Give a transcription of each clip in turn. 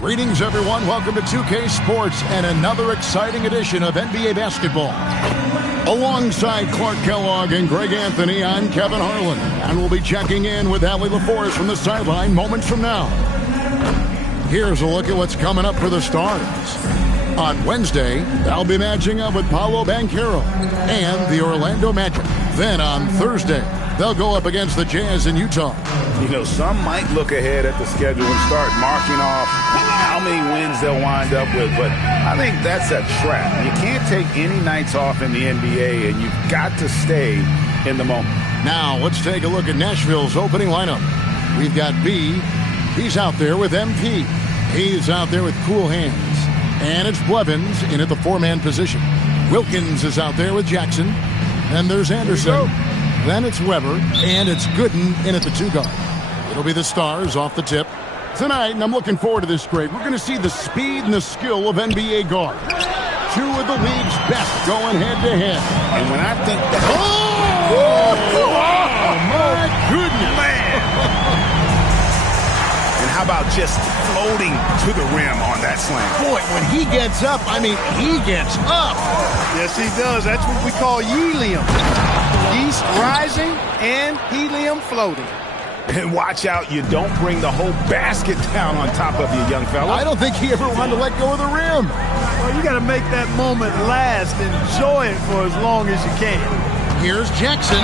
Greetings, everyone. Welcome to 2K Sports and another exciting edition of NBA basketball. Alongside Clark Kellogg and Greg Anthony, I'm Kevin Harlan, and we'll be checking in with Allie LaForce from the sideline moments from now. Here's a look at what's coming up for the Stars. On Wednesday, they'll be matching up with Paolo Banchero and the Orlando Magic. Then on Thursday, they'll go up against the Jazz in Utah. You know, some might look ahead at the schedule and start marking off how many wins they'll wind up with, but I think that's a trap. You can't take any nights off in the NBA, and you've got to stay in the moment. Now, let's take a look at Nashville's opening lineup. We've got B. He's out there with MP. He's out there with cool hands. And it's Blevins in at the four-man position. Wilkins is out there with Jackson. Then there's Anderson. Then it's Weber. And it's Gooden in at the two-guard. It'll be the Stars off the tip. Tonight, and I'm looking forward to this, Greg, we're going to see the speed and the skill of NBA guards. Two of the league's best going head-to-head. And when I think that... Oh, my goodness. Man! And how about just floating to the rim on that slam? Boy, when he gets up, I mean, he gets up. Yes, he does. That's what we call helium. Yeast rising and helium floating. And watch out, you don't bring the whole basket down on top of you, young fella. I don't think he ever wanted to let go of the rim. Well, you got to make that moment last. Enjoy it for as long as you can. Here's Jackson.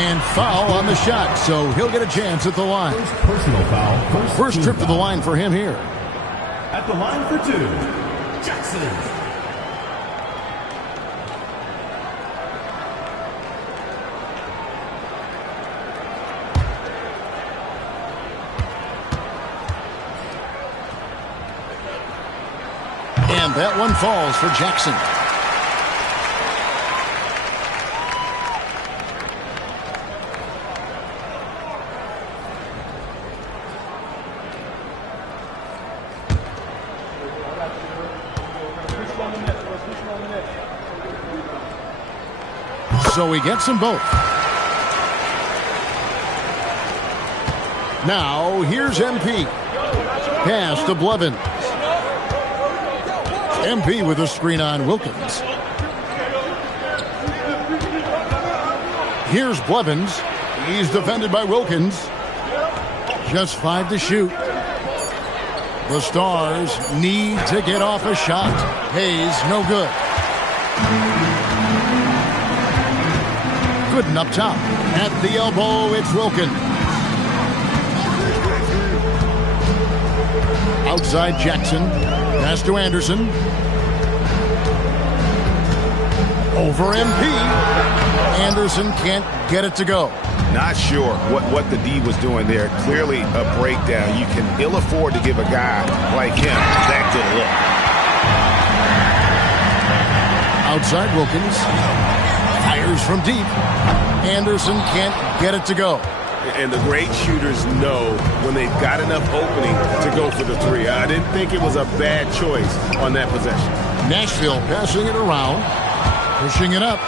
And foul on the shot, so he'll get a chance at the line. Personal foul. First trip to the line for him here. At the line for two, Jackson. And that one falls for Jackson. So he gets them both. Now, here's MP. Pass to Blevins. MP with a screen on Wilkins. Here's Blevins. He's defended by Wilkins. Just 5 to shoot. The Stars need to get off a shot. Hayes, no good. Gooden up top. At the elbow, it's Wilkins. Outside Jackson. Pass to Anderson. Over MP. Anderson can't get it to go. Not sure what the D was doing there. Clearly a breakdown. You can ill afford to give a guy like him that good look. Outside Wilkins. Fires from deep. Anderson can't get it to go. And the great shooters know when they've got enough opening to go for the three. I didn't think it was a bad choice on that possession. Nashville passing it around. Pushing it up.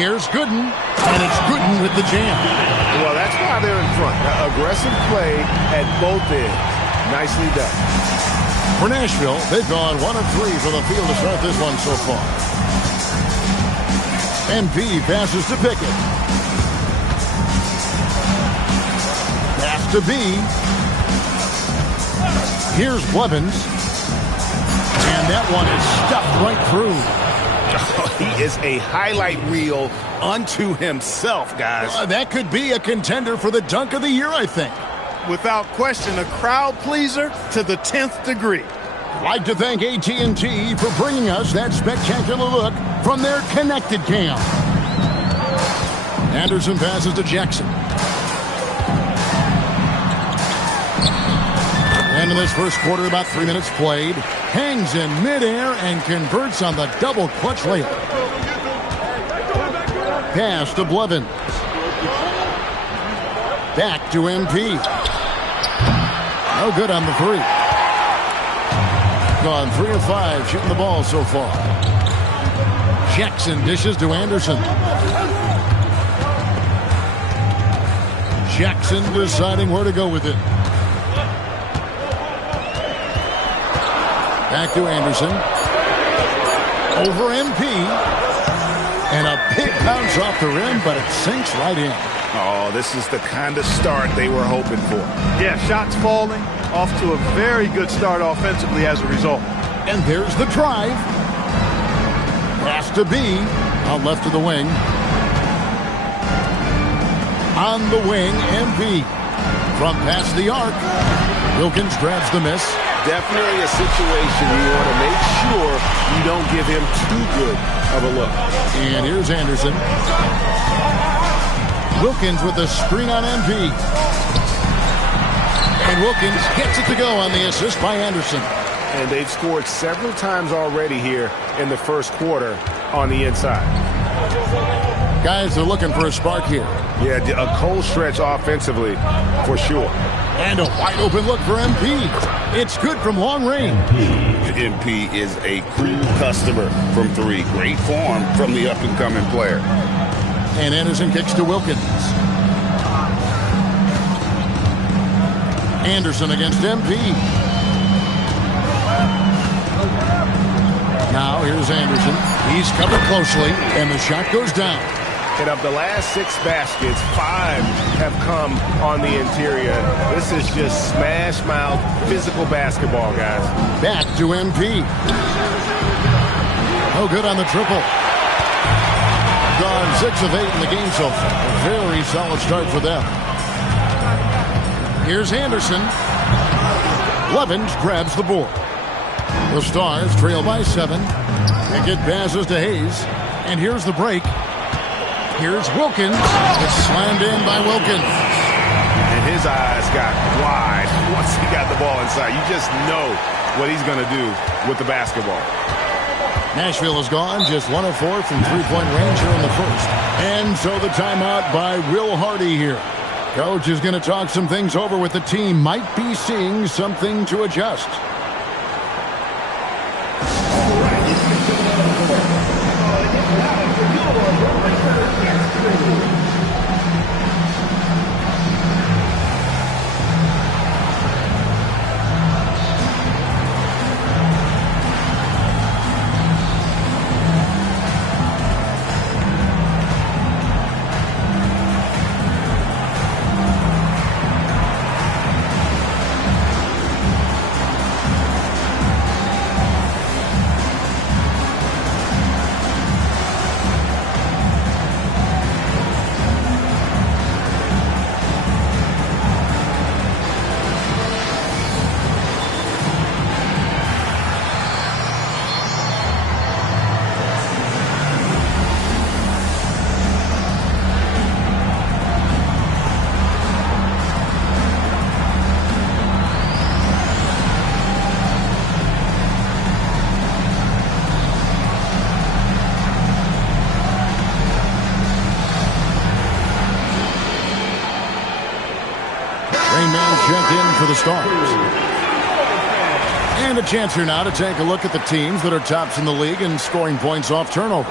Here's Gooden. And it's Gooden with the jam. Well, that's why they're in front. Aggressive play at both ends. Nicely done. For Nashville, they've gone 1 of 3 for the field to start this one so far. MP passes to Pickett. Pass to B. Here's Blevins. And that one is stuffed right through. He is a highlight reel unto himself, guys. That could be a contender for the dunk of the year, I think. Without question, a crowd pleaser to the 10th degree. I'd like to thank AT&T for bringing us that spectacular look from their connected cam. Anderson passes to Jackson. And in this first quarter, about 3 minutes played, hangs in midair and converts on the double clutch layup. Pass to Blevins. Back to MP. No good on the three. Gone 3 of 5 shooting the ball so far. Jackson dishes to Anderson. Jackson deciding where to go with it. Back to Anderson. Over MP. And a big bounce off the rim, but it sinks right in. Oh, this is the kind of start they were hoping for. Yeah, shots falling, off to a very good start offensively as a result. And there's the drive. Pass to B. Out left to the wing. On the wing, MP. From past the arc. Wilkins grabs the miss. Definitely a situation you want to make sure you don't give him too good of a look. And here's Anderson. Wilkins with the screen on MP. And Wilkins gets it to go on the assist by Anderson. And they've scored several times already here in the first quarter on the inside. Guys are looking for a spark here. Yeah, a cold stretch offensively for sure. And a wide open look for MP. It's good from long range. MP is a cool customer from three. Great form from the up-and-coming player. And Anderson kicks to Wilkins. Anderson against MP. Now here's Anderson. He's covered closely, and the shot goes down. And of the last 6 baskets, 5 have come on the interior. This is just smash-mouth physical basketball, guys. Back to MP. No good on the triple. Gone 6 of 8 in the game so far. A very solid start for them. Here's Anderson. Levens grabs the board. The Stars trail by 7. And get passes to Hayes. And here's the break. Here's Wilkins. It's slammed in by Wilkins. And his eyes got wide once he got the ball inside. You just know what he's going to do with the basketball. Nashville is gone, just 1 of 4 from three-point range here in the first. And so the timeout by Will Hardy here. Coach is going to talk some things over with the team. Might be seeing something to adjust. Checked in for the Stars. And a chance here now to take a look at the teams that are tops in the league in scoring points off turnovers.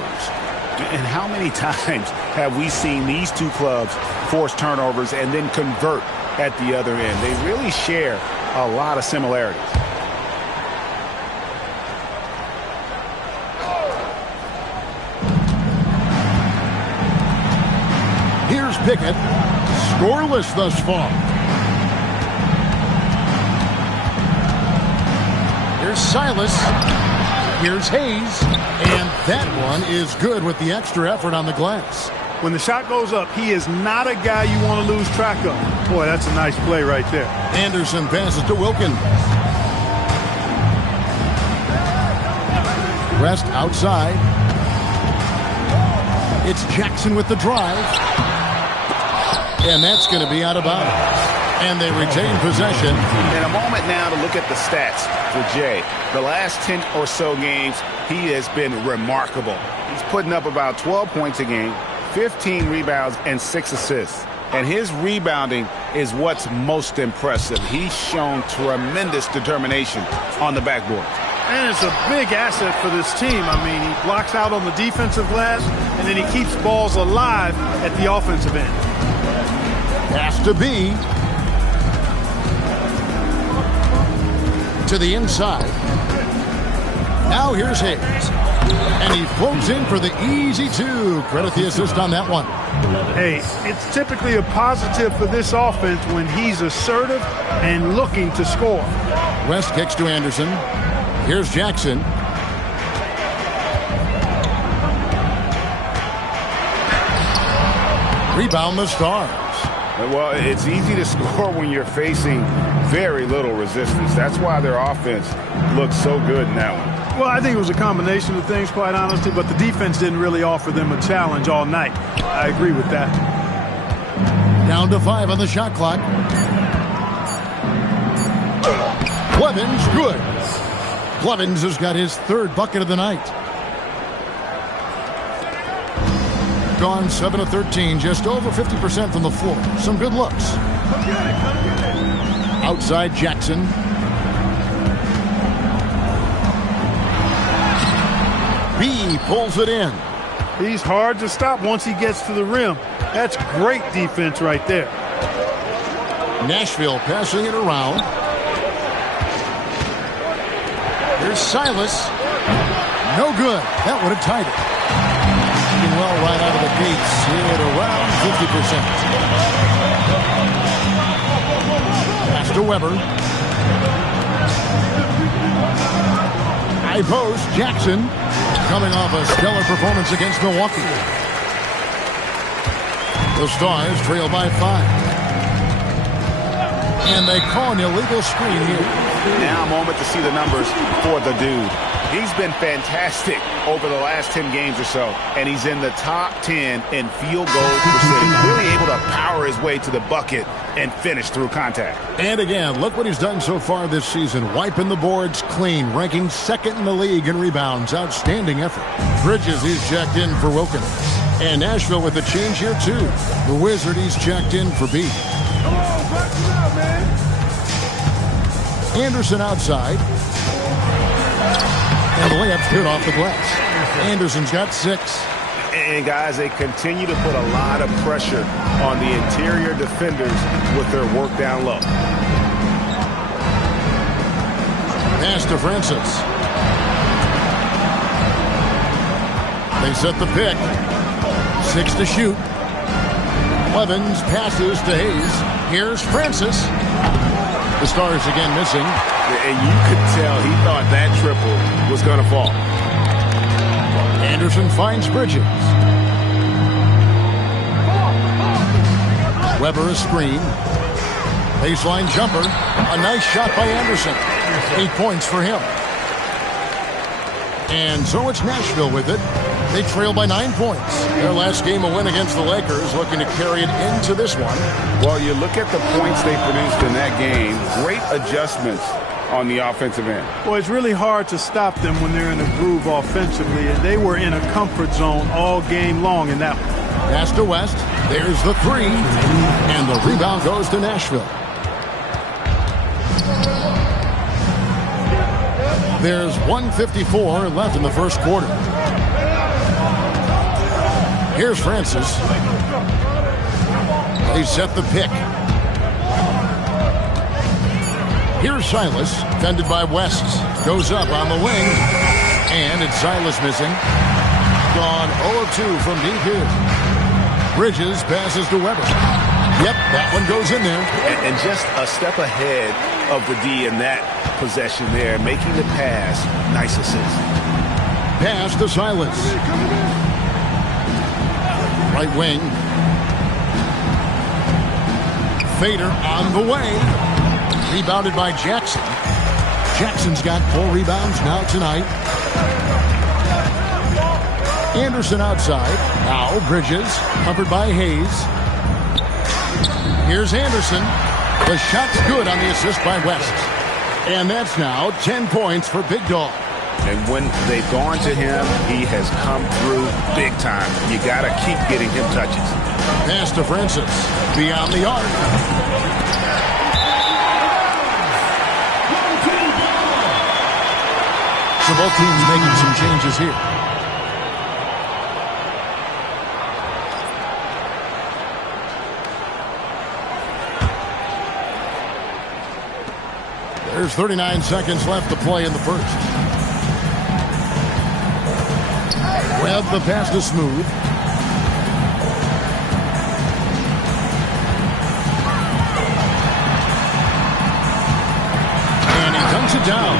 And how many times have we seen these two clubs force turnovers and then convert at the other end? They really share a lot of similarities. Here's Pickett, scoreless thus far. Here's Silas. Here's Hayes. And that one is good with the extra effort on the glass. When the shot goes up, he is not a guy you want to lose track of. Boy, that's a nice play right there. Anderson passes to Wilkins. West outside. It's Jackson with the drive. And that's going to be out of bounds. And they retain possession. And a moment now to look at the stats for Jay. The last 10 or so games, he has been remarkable. He's putting up about 12 points a game, 15 rebounds, and 6 assists. And his rebounding is what's most impressive. He's shown tremendous determination on the backboard. And it's a big asset for this team. I mean, he blocks out on the defensive glass, and then he keeps balls alive at the offensive end. Pass to B. To the inside. Now here's Hayes. And he floats in for the easy two. Credit the assist on that one. Hey, it's typically a positive for this offense when he's assertive and looking to score. West kicks to Anderson. Here's Jackson. Rebound the Stars. Well, it's easy to score when you're facing very little resistance. That's why their offense looks so good in that one. Well, I think it was a combination of things, quite honestly, but the defense didn't really offer them a challenge all night. I agree with that. Down to 5 on the shot clock. Blevins, good. Blevins has got his 3rd bucket of the night. Gone 7 of 13, just over 50% from the floor. Some good looks. Outside Jackson. B pulls it in. He's hard to stop once he gets to the rim. That's great defense right there. Nashville passing it around. Here's Silas. No good. That would have tied it. Shooting well right out of the gates. Hit around 50%. Pass to Weber. High post. Jackson. Coming off a stellar performance against Milwaukee. The Stars trail by 5. And they call an illegal screen here. Now a moment to see the numbers for the dude. He's been fantastic over the last 10 games or so, and he's in the top 10 in field goal percentage. Really able to power his way to the bucket and finish through contact. And again, look what he's done so far this season. Wiping the boards clean, ranking 2nd in the league in rebounds. Outstanding effort. Bridges, he's checked in for Wilkins. And Nashville with a change here, too. The Wizard, he's checked in for B. Come on, back it up, man. Anderson outside. And the layup's good off the glass. Anderson's got 6. And, guys, they continue to put a lot of pressure on the interior defenders with their work down low. Pass to Francis. They set the pick. 6 to shoot. Blevins passes to Hayes. Here's Francis. The Stars again missing. And you could tell he thought that triple was going to fall. Anderson finds Bridges. Weber a screen. Baseline jumper. A nice shot by Anderson. 8 points for him. And so it's Nashville with it. They trail by 9 points. Their last game, a win against the Lakers, looking to carry it into this one. Well, you look at the points they produced in that game. Great adjustments on the offensive end. Well, it's really hard to stop them when they're in a groove offensively, and they were in a comfort zone all game long in that one. Pass to West. There's the 3. And the rebound goes to Nashville. There's 1:54 left in the first quarter. Here's Francis. They set the pick. Here's Silas, fended by West. Goes up on the wing. And it's Silas missing. Gone 0-2 from deep here. Bridges passes to Weber. Yep, that one goes in there. And just a step ahead of the D in that possession there, making the pass. Nice assist. Pass to Silas. Right wing. Fader on the way. Rebounded by Jackson. Jackson's got 4 rebounds now tonight. Anderson outside. Now Bridges, covered by Hayes. Here's Anderson. The shot's good on the assist by West. And that's now 10 points for Big Dog. And when they've gone to him, he has come through big time. You got to keep getting him touches. Pass to Francis. Beyond the arc. So both teams making some changes here. There's 39 seconds left to play in the first. Webb, the pass to Smooth. And he dunks it down.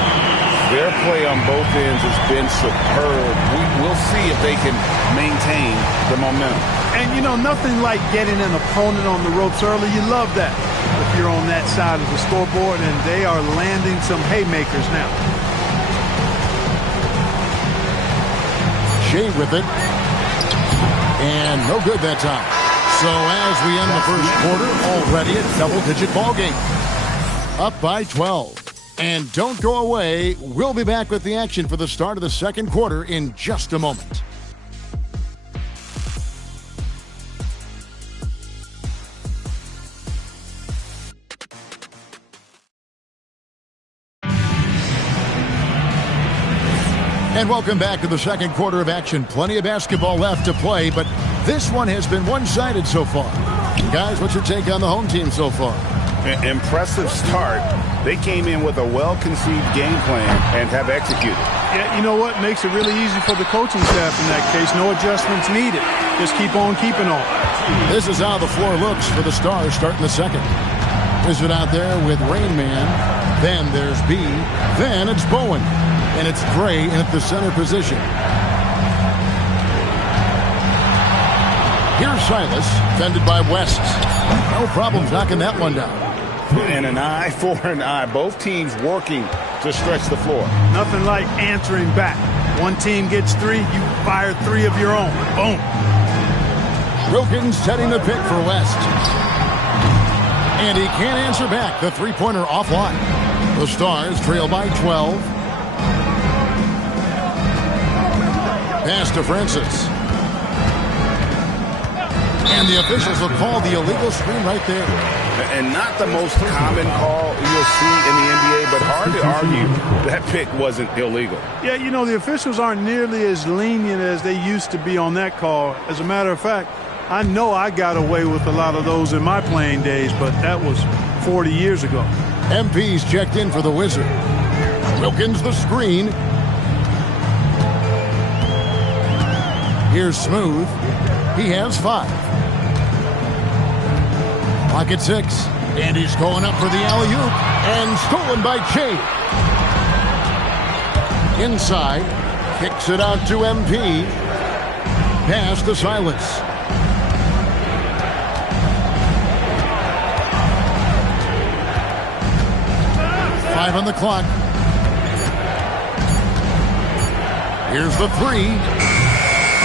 Their play on both ends has been superb. We'll see if they can maintain the momentum. And, you know, nothing like getting an opponent on the ropes early. You love that if you're on that side of the scoreboard, and they are landing some haymakers now. Shea with it. And no good that time. So as we end the first quarter, already a double-digit ball game. Up by 12. And don't go away. We'll be back with the action for the start of the second quarter in just a moment. And welcome back to the second quarter of action. Plenty of basketball left to play, but this one has been one-sided so far. Guys, what's your take on the home team so far? Impressive start. They came in with a well-conceived game plan and have executed. Yeah, you know what? Makes it really easy for the coaching staff in that case. No adjustments needed. Just keep on keeping on. This is how the floor looks for the Stars starting the second. Wizard out there with Rain Man. Then there's B. Then it's Bowen. And it's Gray in at the center position. Here's Silas, fended by West. No problems knocking that one down. And an eye for an eye. Both teams working to stretch the floor. Nothing like answering back. One team gets three, you fire three of your own. Boom. Wilkins setting the pick for West. And he can't answer back. The three-pointer offline. The Stars trail by 12. Pass to Francis. And the officials will call the illegal screen right there. And not the most common call you'll see in the NBA, but hard to argue that pick wasn't illegal. Yeah, you know, the officials aren't nearly as lenient as they used to be on that call. As a matter of fact, I know I got away with a lot of those in my playing days, but that was 40 years ago. MP's checked in for the Wizard. Wilkins the screen. Here's Smooth. He has 5. Clock at 6. And he's going up for the alley-oop. And stolen by Che. Inside. Kicks it out to MP. Pass to Silas. Five on the clock. Here's the 3.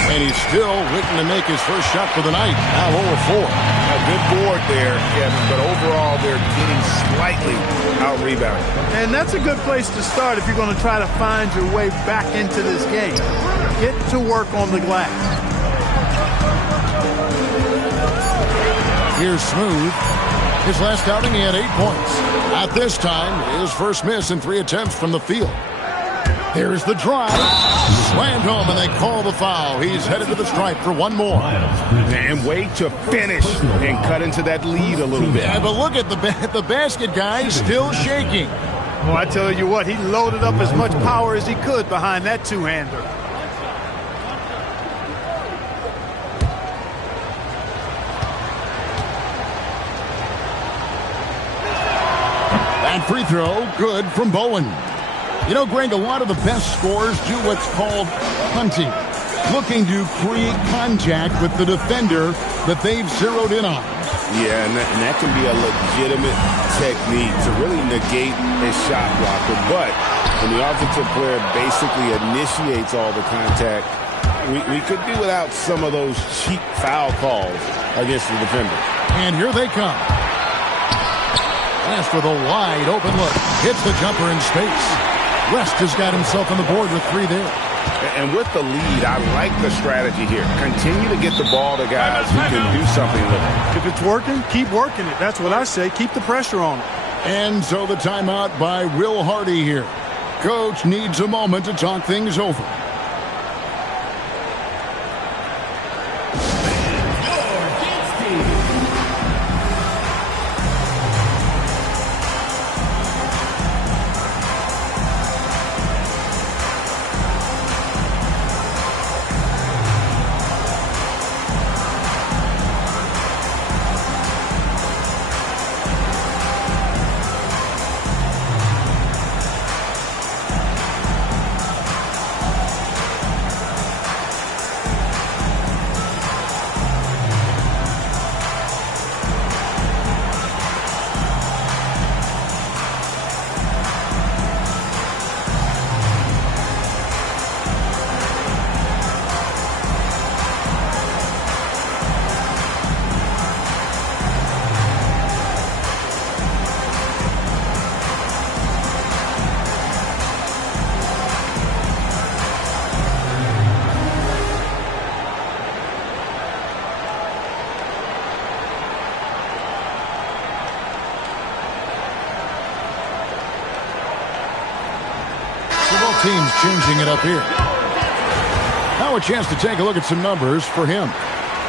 And he's still waiting to make his first shot for the night. Now 0-4. A good board there, Kevin, but overall they're getting slightly out-rebounded. And that's a good place to start if you're going to try to find your way back into this game. Get to work on the glass. Here's Smooth. His last outing, he had 8 points. Not this time. His first miss in 3 attempts from the field. Here's the drive. Slammed home, and they call the foul. He's headed to the stripe for one more. And wait to finish and cut into that lead a little bit. Yeah, but look at the basket, guys, still shaking. Well, I tell you what, he loaded up as much power as he could behind that two-hander. That free throw, good from Bowen. You know, Greg, a lot of the best scorers do what's called hunting, looking to create contact with the defender that they've zeroed in on. Yeah, and that can be a legitimate technique to really negate a shot blocker. But when the offensive player basically initiates all the contact, we could do without some of those cheap foul calls against the defender. And here they come. Last with a wide open look. Hits the jumper in space. West has got himself on the board with 3 there. And with the lead, I like the strategy here. Continue to get the ball to guys who can do something with it. If it's working, keep working it. That's what I say. Keep the pressure on it. And so the timeout by Will Hardy here. Coach needs a moment to talk things over. teams changing it up here. Now a chance to take a look at some numbers for him.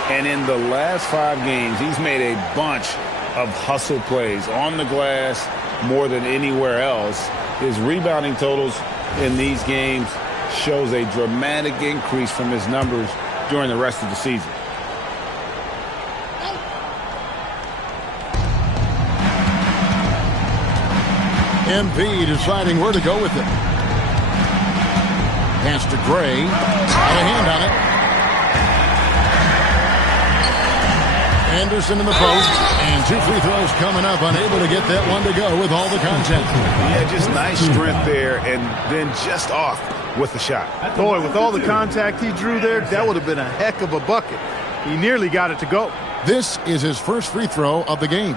And in the last 5 games, he's made a bunch of hustle plays on the glass more than anywhere else. His rebounding totals in these games shows a dramatic increase from his numbers during the rest of the season. MP deciding where to go with it. Pass to Gray. Got a hand on it. Anderson in the post. And 2 free throws coming up. Unable to get that one to go with all the contact. Yeah, just nice strength there and then just off with the shot. Boy, with all the contact he drew there, that would have been a heck of a bucket. He nearly got it to go. This is his first free throw of the game.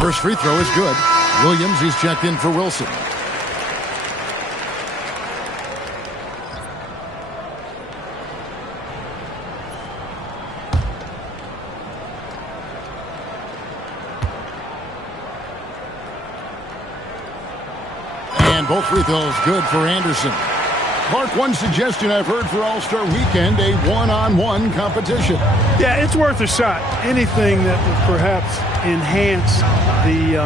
First free throw is good. Williams, he's checked in for Wilson. And both free throws good for Anderson. Mark, one suggestion I've heard for All-Star Weekend, a one-on-one competition. Yeah, it's worth a shot. Anything that would perhaps enhance the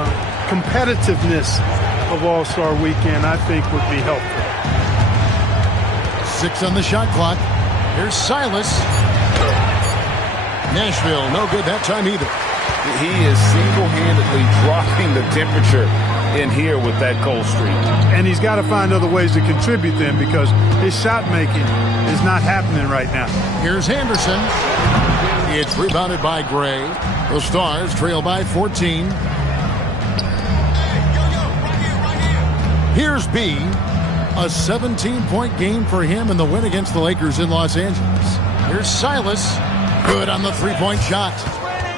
competitiveness of All-Star Weekend, I think would be helpful. 6 on the shot clock. Here's Silas. Nashville, no good that time either. He is single-handedly dropping the temperature in here with that cold streak. And he's got to find other ways to contribute then, because his shot making is not happening right now. Here's Henderson. It's rebounded by Gray. The Stars trail by 14. Here's B. A 17-point game for him in the win against the Lakers in Los Angeles. Here's Silas. Good on the three-point shot.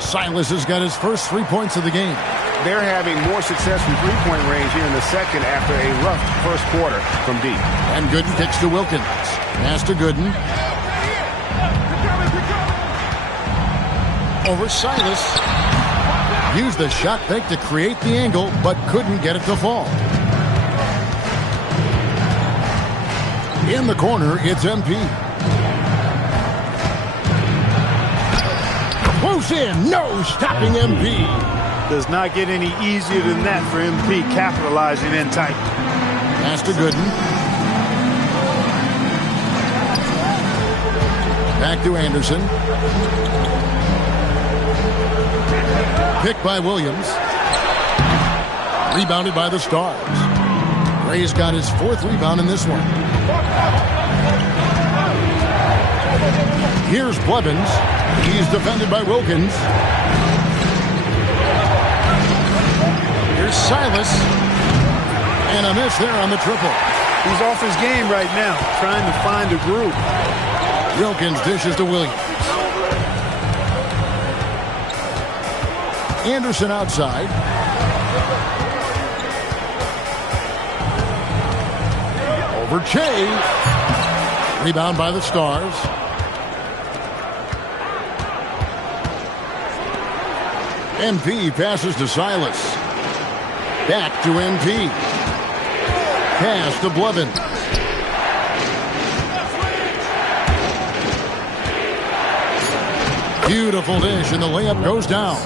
Silas has got his first 3 points of the game. They're having more success from three-point range here in the second after a rough first quarter from deep. And Gooden kicks to Wilkins. Pass to Gooden. Over Silas. Used the shot fake to create the angle, but couldn't get it to fall. In the corner, it's MP. Close in, no stopping MP. Does not get any easier than that for MP, capitalizing in tight. Pass to Gooden. Back to Anderson. Picked by Williams. Rebounded by the Stars. Ray's got his 4th rebound in this one. Here's Blevins. He's defended by Wilkins. Here's Silas. And a miss there on the triple. He's off his game right now, trying to find a groove. Wilkins dishes to Williams. Anderson outside. Over Che. Rebound by the Stars. MP passes to Silas. Back to MP. Pass to Blevins. Beautiful dish, and the layup goes down.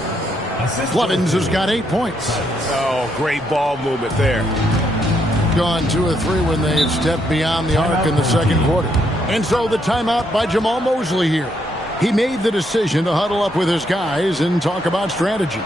Blevins has got 8 points. Oh, great ball movement there. Gone 2 of 3 when they've stepped beyond the arc in the second quarter. And so the timeout by Jamal Mosley here. He made the decision to huddle up with his guys and talk about strategy.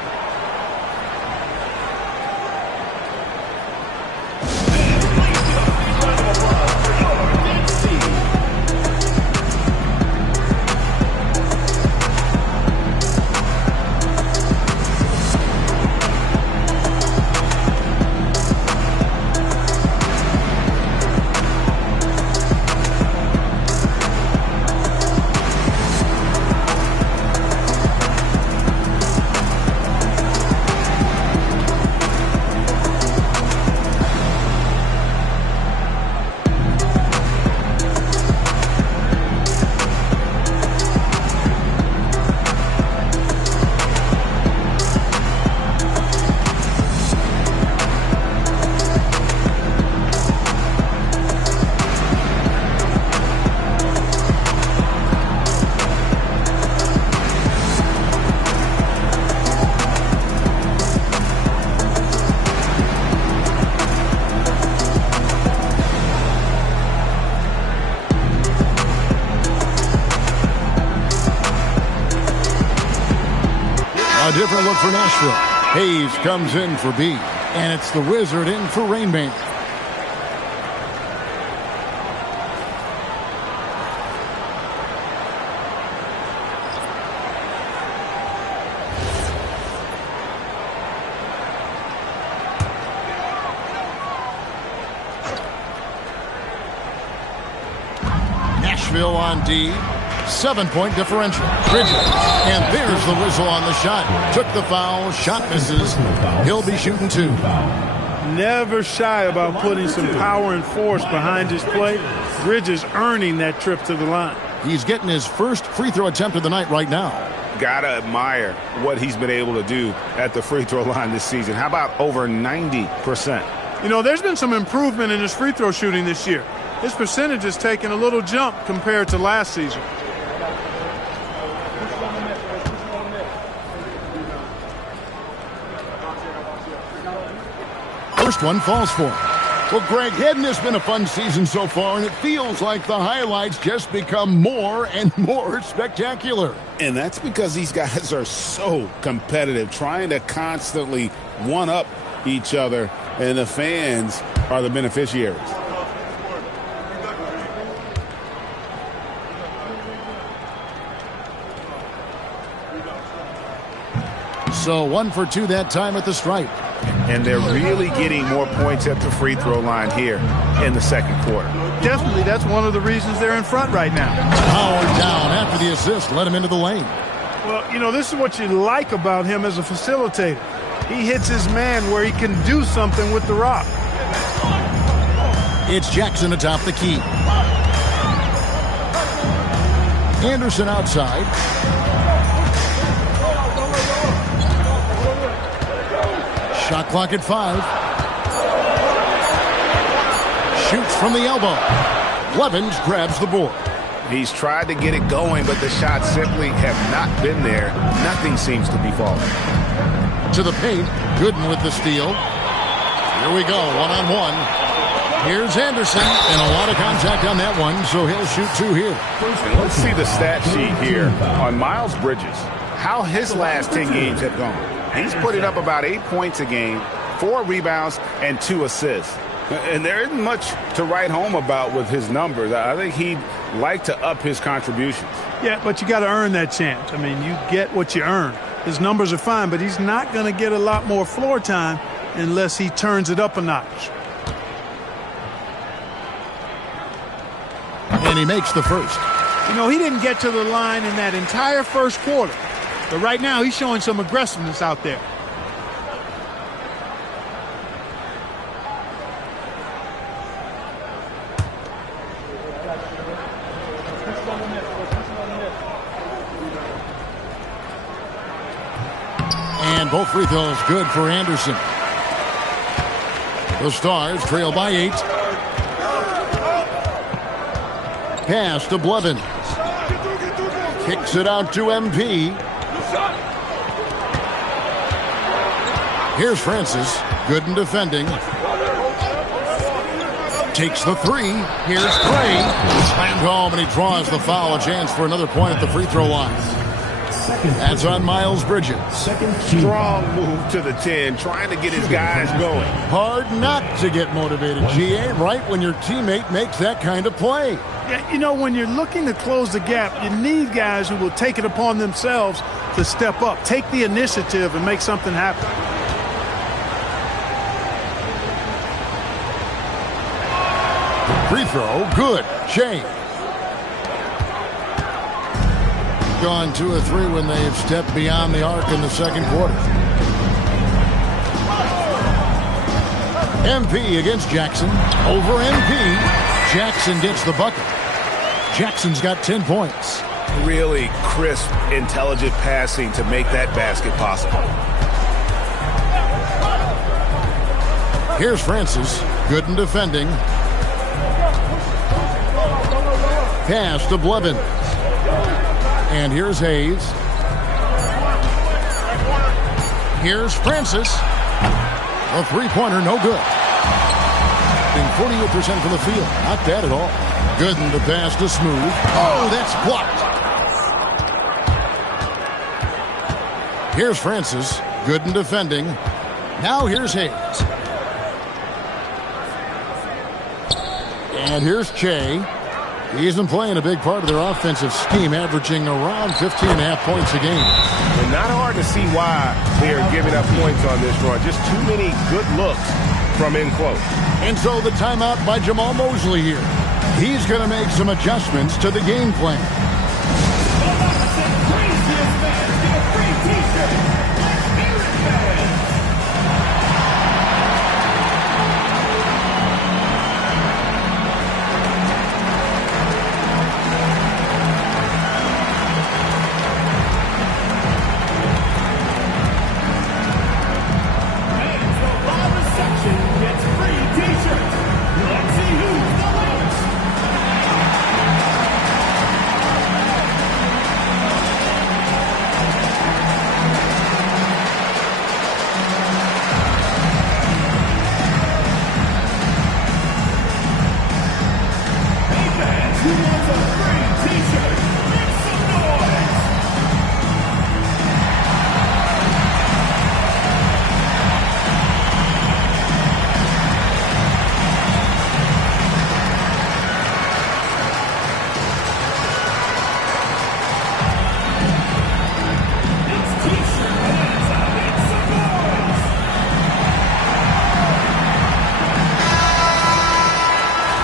different look for Nashville. Hayes comes in for B, and it's the Wizard in for Rain Man. Nashville on D. 7-point differential. Bridges. And there's the whistle on the shot. Took the foul. Shot misses. He'll be shooting 2. Never shy about putting some power and force behind his play. Bridges earning that trip to the line. He's getting his first free throw attempt of the night right now. Gotta admire what he's been able to do at the free throw line this season. How about over 90%? You know, there's been some improvement in his free throw shooting this year. His percentage has taken a little jump compared to last season. First one falls for him. Well, Greg, hadn't this been a fun season so far? And it feels like the highlights just become more and more spectacular. And that's because these guys are so competitive, trying to constantly one-up each other, and the fans are the beneficiaries. So 1 for 2 that time at the stripe. And they're really getting more points at the free throw line here in the second quarter. Definitely, that's one of the reasons they're in front right now. Howard down after the assist, let him into the lane. Well, you know, this is what you like about him as a facilitator. He hits his man where he can do something with the rock. It's Jackson atop the key. Anderson outside. Shot clock at 5. Shoots from the elbow. Blevins grabs the board. He's tried to get it going, but the shots simply have not been there. Nothing seems to be falling. To the paint. Gooden with the steal. Here we go, one-on-one. Here's Anderson, and a lot of contact on that one, so he'll shoot 2 here. And let's see the stat sheet here on Miles Bridges, how his last 10 games have gone. He's putting up about 8 points a game, 4 rebounds, and 2 assists. And there isn't much to write home about with his numbers. I think he'd like to up his contributions. Yeah, but you got to earn that chance. I mean, you get what you earn. His numbers are fine, but he's not going to get a lot more floor time unless he turns it up a notch. And he makes the first. You know, he didn't get to the line in that entire first quarter. But right now, he's showing some aggressiveness out there. And both free throws good for Anderson. The Stars trail by 8. Pass to Blevins. Kicks it out to MP. Here's Francis. Gooden defending. Takes the 3. Here's Gray. Slammed home, and he draws the foul. A chance for another point at the free throw line. That's on Miles Bridges. Strong move to the 10, trying to get his guys going. Hard not to get motivated, GA, right when your teammate makes that kind of play. Yeah, you know, when you're looking to close the gap, you need guys who will take it upon themselves to step up, take the initiative, and make something happen. Free throw, good. Shane. Gone 2 or 3 when they've stepped beyond the arc in the second quarter. MP against Jackson. Over MP. Jackson gets the bucket. Jackson's got 10 points. Really crisp, intelligent passing to make that basket possible. Here's Francis. Gooden defending. Pass to Blevins. And here's Hayes. Here's Francis. A three-pointer, no good. And 48% from the field. Not bad at all. Gooden to pass to Smooth. Oh, that's blocked. Here's Francis. Good in defending. Now here's Hayes. And here's Che. He's been playing a big part of their offensive scheme, averaging around 15.5 points a game. And not hard to see why they are giving up points on this run. Just too many good looks from in close. And so the timeout by Jamal Mosley here. He's going to make some adjustments to the game plan.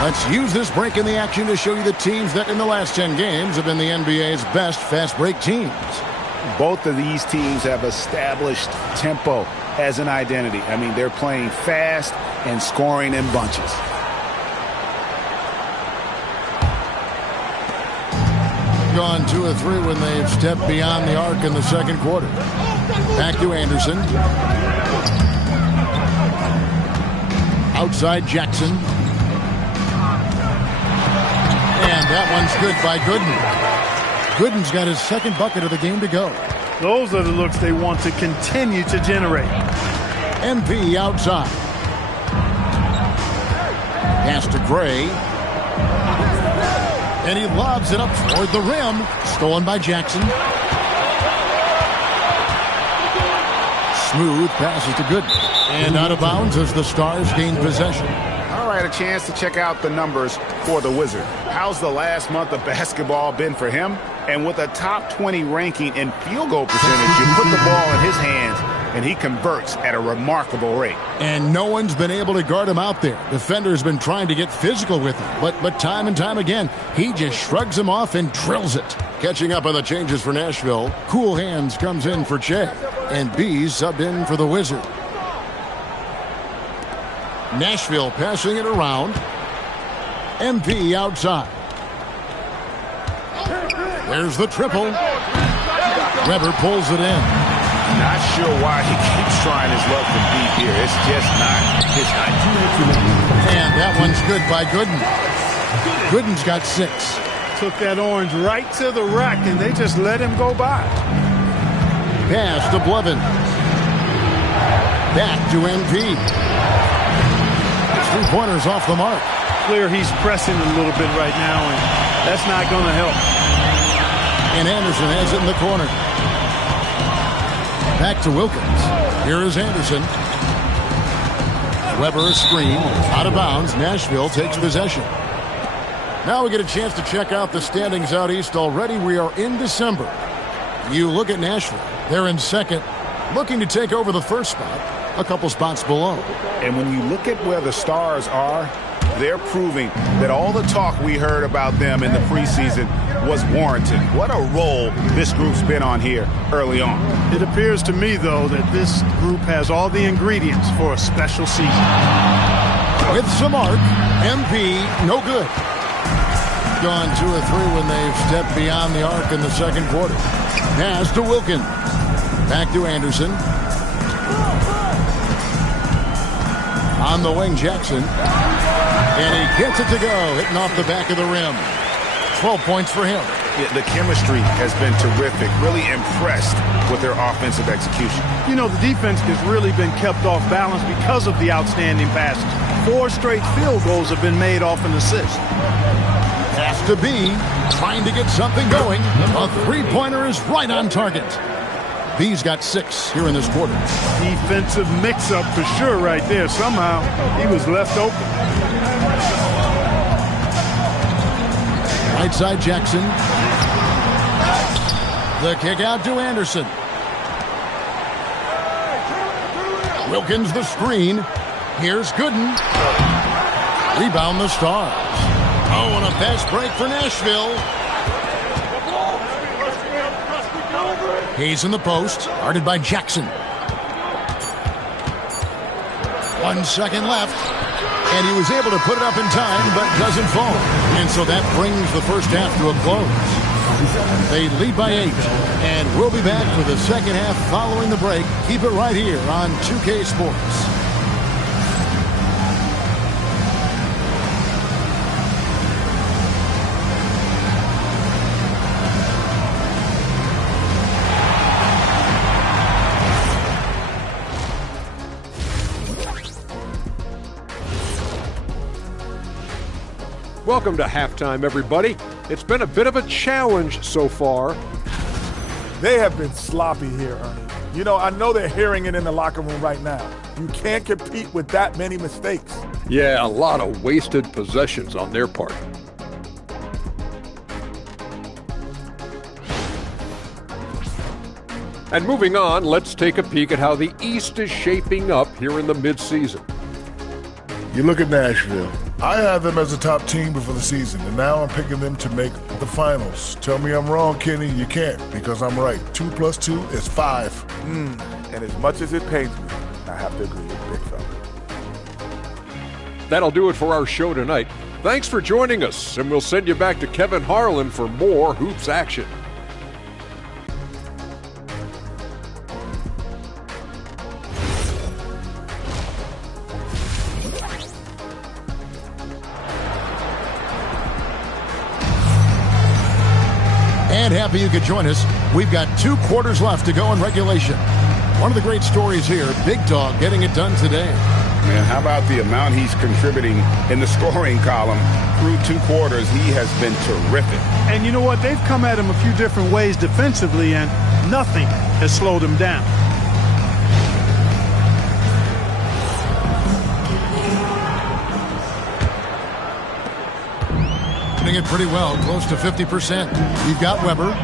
Let's use this break in the action to show you the teams that in the last 10 games have been the NBA's best fast break teams. Both of these teams have established tempo as an identity. I mean, they're playing fast and scoring in bunches. Gone 2 of 3 when they've stepped beyond the arc in the second quarter. Back to Anderson. Outside Jackson. And that one's good by Gooden. Gooden's got his second bucket of the game to go. Those are the looks they want to continue to generate. MP outside. Pass to Gray. And he lobs it up toward the rim. Stolen by Jackson. Smooth passes to Gooden. And out of bounds as the Stars gain possession. All right, a chance to check out the numbers for the Wizard. How's the last month of basketball been for him? And with a top 20 ranking in field goal percentage, you put the ball in his hands, and he converts at a remarkable rate. And no one's been able to guard him out there. Defender's been trying to get physical with him, but time and time again, he just shrugs him off and drills it. Catching up on the changes for Nashville, Cool Hands comes in for Che, and B's subbed in for the Wizard. Nashville passing it around. MP outside. There's the triple. Weber pulls it in. Not sure why he keeps trying his luck with deep here. It's just not his night. And that one's good by Gooden. Gooden's got 6. Took that orange right to the rack, and they just let him go by. Pass to Blevins. Back to MP. 3-pointers off the mark. Clear he's pressing a little bit right now, and that's not going to help. And Anderson has it in the corner. Back to Wilkins. Here is Anderson. Weber a screen. Out of bounds. Nashville takes possession. Now we get a chance to check out the standings out east already. We are in December. You look at Nashville. They're in second, looking to take over the first spot, a couple spots below. And when you look at where the Stars are, they're proving that all the talk we heard about them in the preseason was warranted. What a role this group's been on here early on. It appears to me, though, that this group has all the ingredients for a special season. With some arc, MP no good. Gone 2 of 3 when they've stepped beyond the arc in the second quarter. Pass to Wilkins. Back to Anderson. On the wing, Jackson. And he gets it to go, hitting off the back of the rim. 12 points for him. Yeah, the chemistry has been terrific. Really impressed with their offensive execution. You know, the defense has really been kept off balance because of the outstanding passes. 4 straight field goals have been made off an assist. Pass to B, trying to get something going. A 3-pointer is right on target. B's got 6 here in this quarter. Defensive mix-up for sure right there. Somehow he was left open. Right side Jackson. The kick out to Anderson. Wilkins the screen. Here's Gooden. Rebound the Stars. Oh, and a fast break for Nashville. Hayes in the post, guarded by Jackson. 1 second left, and he was able to put it up in time, but doesn't fall. And so that brings the first half to a close. They lead by 8, and we'll be back for the second half following the break. Keep it right here on 2K Sports. Welcome to halftime, everybody. It's been a bit of a challenge so far. They have been sloppy here, Ernie. You know, I know they're hearing it in the locker room right now. You can't compete with that many mistakes. Yeah, a lot of wasted possessions on their part. And moving on, let's take a peek at how the East is shaping up here in the midseason. You look at Nashville. I had them as a top team before the season, and now I'm picking them to make the finals. Tell me I'm wrong, Kenny. You can't, because I'm right. 2 + 2 is 5. And as much as it pains me, I have to agree with Big Fella. That'll do it for our show tonight. Thanks for joining us, and we'll send you back to Kevin Harlan for more Hoops action. And happy you could join us. We've got 2 quarters left to go in regulation. One of the great stories here, Big Dog getting it done today. Man, how about the amount he's contributing in the scoring column through 2 quarters? He has been terrific. And you know what? They've come at him a few different ways defensively, and nothing has slowed him down. Doing it pretty well, close to 50%. You've got Weber.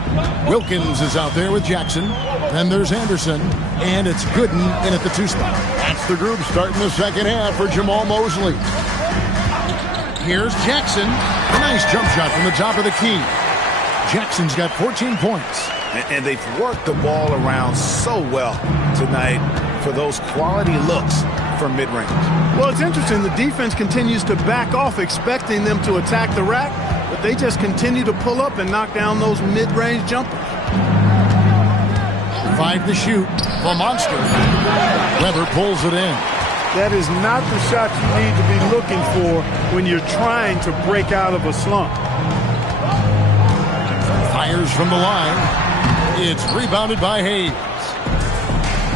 Wilkins is out there with Jackson. Then there's Anderson. And it's Gooden in at the 2 spot. That's the group starting the second half for Jamal Mosley. Here's Jackson. A nice jump shot from the top of the key. Jackson's got 14 points. And they've worked the ball around so well tonight for those quality looks from mid-range. Well, it's interesting. The defense continues to back off, expecting them to attack the rack, but they just continue to pull up and knock down those mid-range jumpers. 5 to shoot. The monster. Weber pulls it in. That is not the shot you need to be looking for when you're trying to break out of a slump. Fires from the line. It's rebounded by Hayes.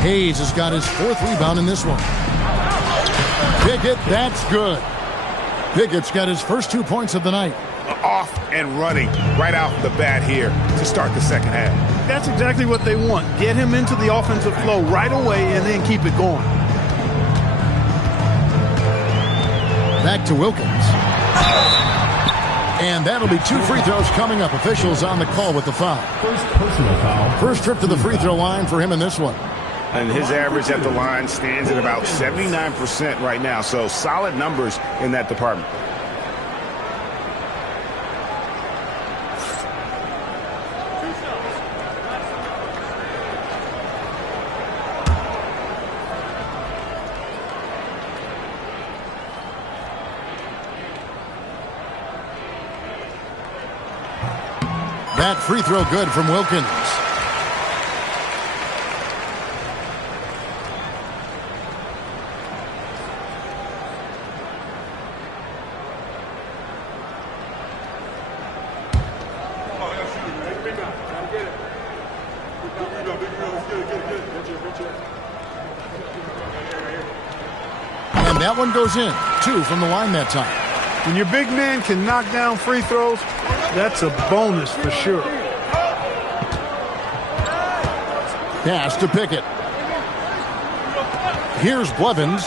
Hayes has got his 4th rebound in this one. Pickett, that's good. Pickett's got his first 2 points of the night. Off and running right out the bat here to start the second half. That's exactly what they want. Get him into the offensive flow right away and then keep it going. Back to Wilkins. And that'll be 2 free throws coming up. Officials on the call with the foul. First personal foul. First trip to the free throw line for him in this one. And his average at the line stands at about 79% right now. So solid numbers in that department. That free throw good from Wilkins. And that one goes in. 2 from the line that time. When your big man can knock down free throws, that's a bonus for sure. Pass to Pickett. Here's Blevins.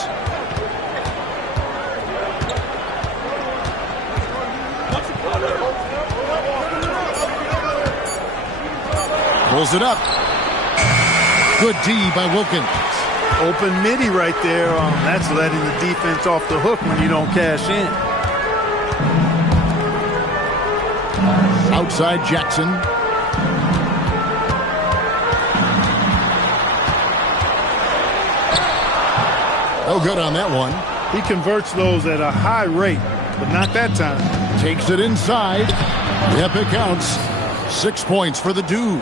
Pulls it up. Good D by Wilkins. Open midi right there. That's letting the defense off the hook when you don't cash in. Outside Jackson. Oh, good on that one. He converts those at a high rate, but not that time. Takes it inside. Yep, it counts. 6 points for the dude.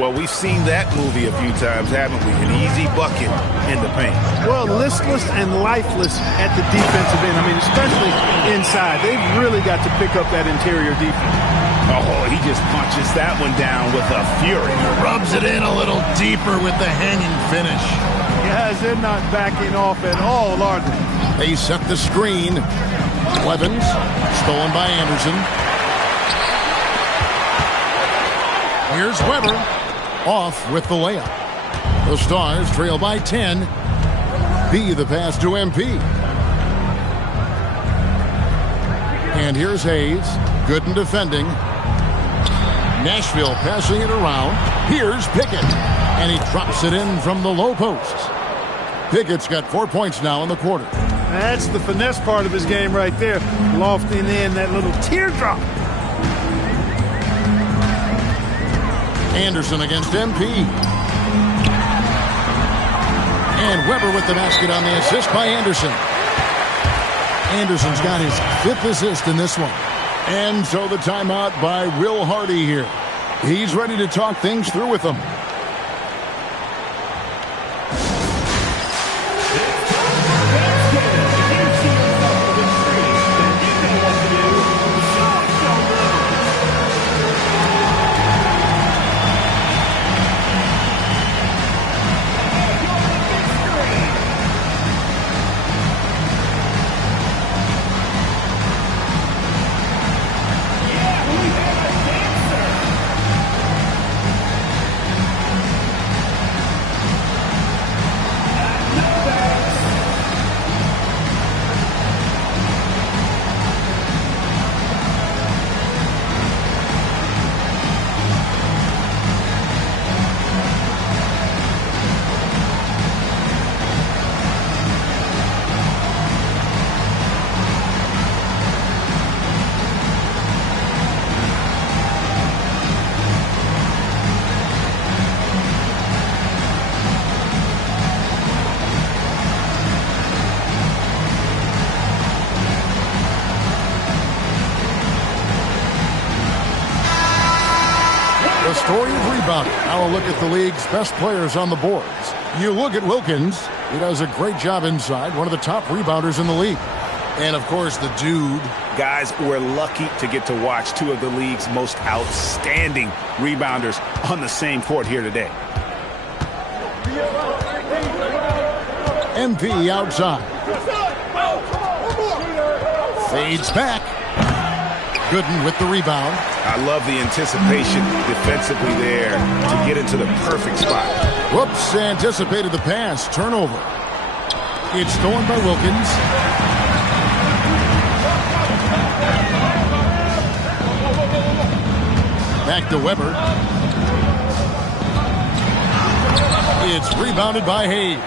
Well, we've seen that movie a few times, haven't we? An easy bucket in the paint. Well, listless and lifeless at the defensive end. I mean, especially inside. They've really got to pick up that interior defense. Oh, he just punches that one down with a fury. Rubs it in a little deeper with the hanging finish. Guys, they're not backing off at all, are they? They set the screen. Blevins, stolen by Anderson. Here's Weber. Off with the layup. The Stars trail by 10. B the pass to MP. And here's Hayes. Good in defending. Nashville passing it around. Here's Pickett. And he drops it in from the low post. Pickett's got 4 points now in the quarter. That's the finesse part of his game right there. Lofting in that little teardrop. Anderson against MP. And Weber with the basket on the assist by Anderson. Anderson's got his 5th assist in this one. And so the timeout by Will Hardy here. He's ready to talk things through with them. The story of rebounding. Now a look at the league's best players on the boards. You look at Wilkins. He does a great job inside. One of the top rebounders in the league. And, of course, the dude. Guys, we're lucky to get to watch two of the league's most outstanding rebounders on the same court here today. MP outside. Fades back. Gooden with the rebound. I love the anticipation defensively there to get into the perfect spot. Whoops, anticipated the pass. Turnover. It's stolen by Wilkins. Back to Weber. It's rebounded by Hayes.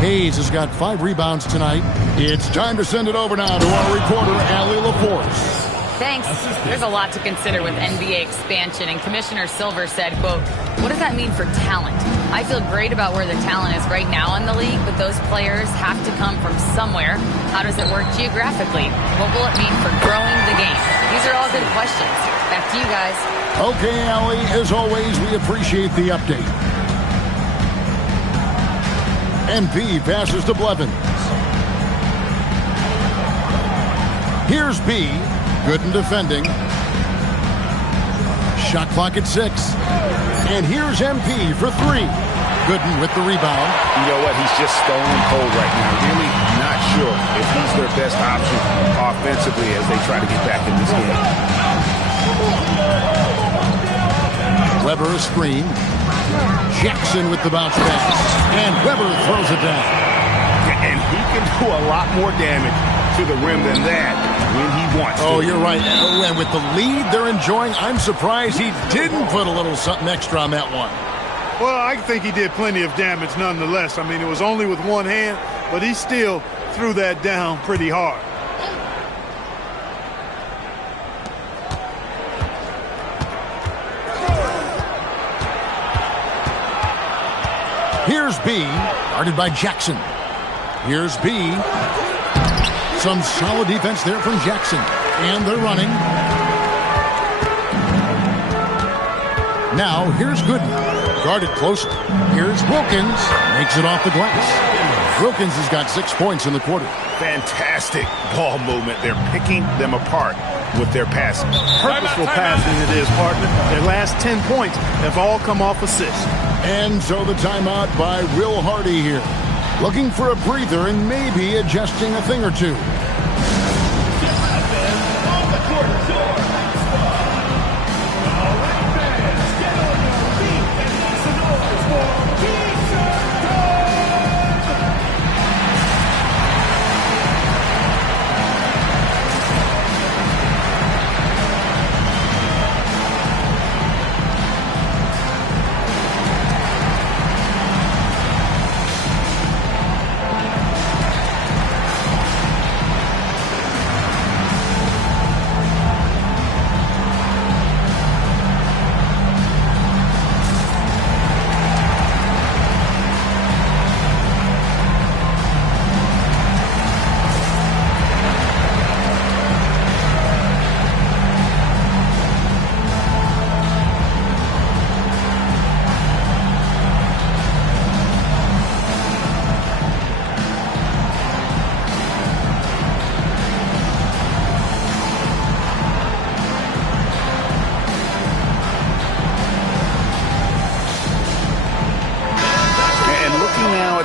Hayes has got 5 rebounds tonight. It's time to send it over now to our reporter, Allie LaForce. Thanks. There's a lot to consider with NBA expansion, and Commissioner Silver said, quote, what does that mean for talent? I feel great about where the talent is right now in the league, but those players have to come from somewhere. How does it work geographically? What will it mean for growing the game? These are all good questions. Back to you guys. Okay, Allie, as always, we appreciate the update. MP passes to Blevins. Here's B. Good in defending. Shot clock at 6. And here's MP for 3. Gooden with the rebound. You know what? He's just stone cold right now. Really not sure if he's their best option offensively as they try to get back in this game. Weber a screen. Jackson with the bounce pass. And Weber throws it down. And he can do a lot more damage to the rim than that when he wants to. Oh, you're right. Oh, and with the lead they're enjoying, I'm surprised he didn't put a little something extra on that one. Well, I think he did plenty of damage nonetheless. I mean, it was only with one hand, but he still threw that down pretty hard. Here's B, guarded by Jackson. Here's B. Some solid defense there from Jackson. And they're running. Now, here's Gooden. Guarded closely. Here's Wilkins. Makes it off the glass. Wilkins has got 6 points in the quarter. Fantastic ball movement. They're picking them apart with their passing. Purposeful passing it is, partner. Their last 10 points have all come off assists. And so the timeout by Will Hardy here. Looking for a breather and maybe adjusting a thing or two.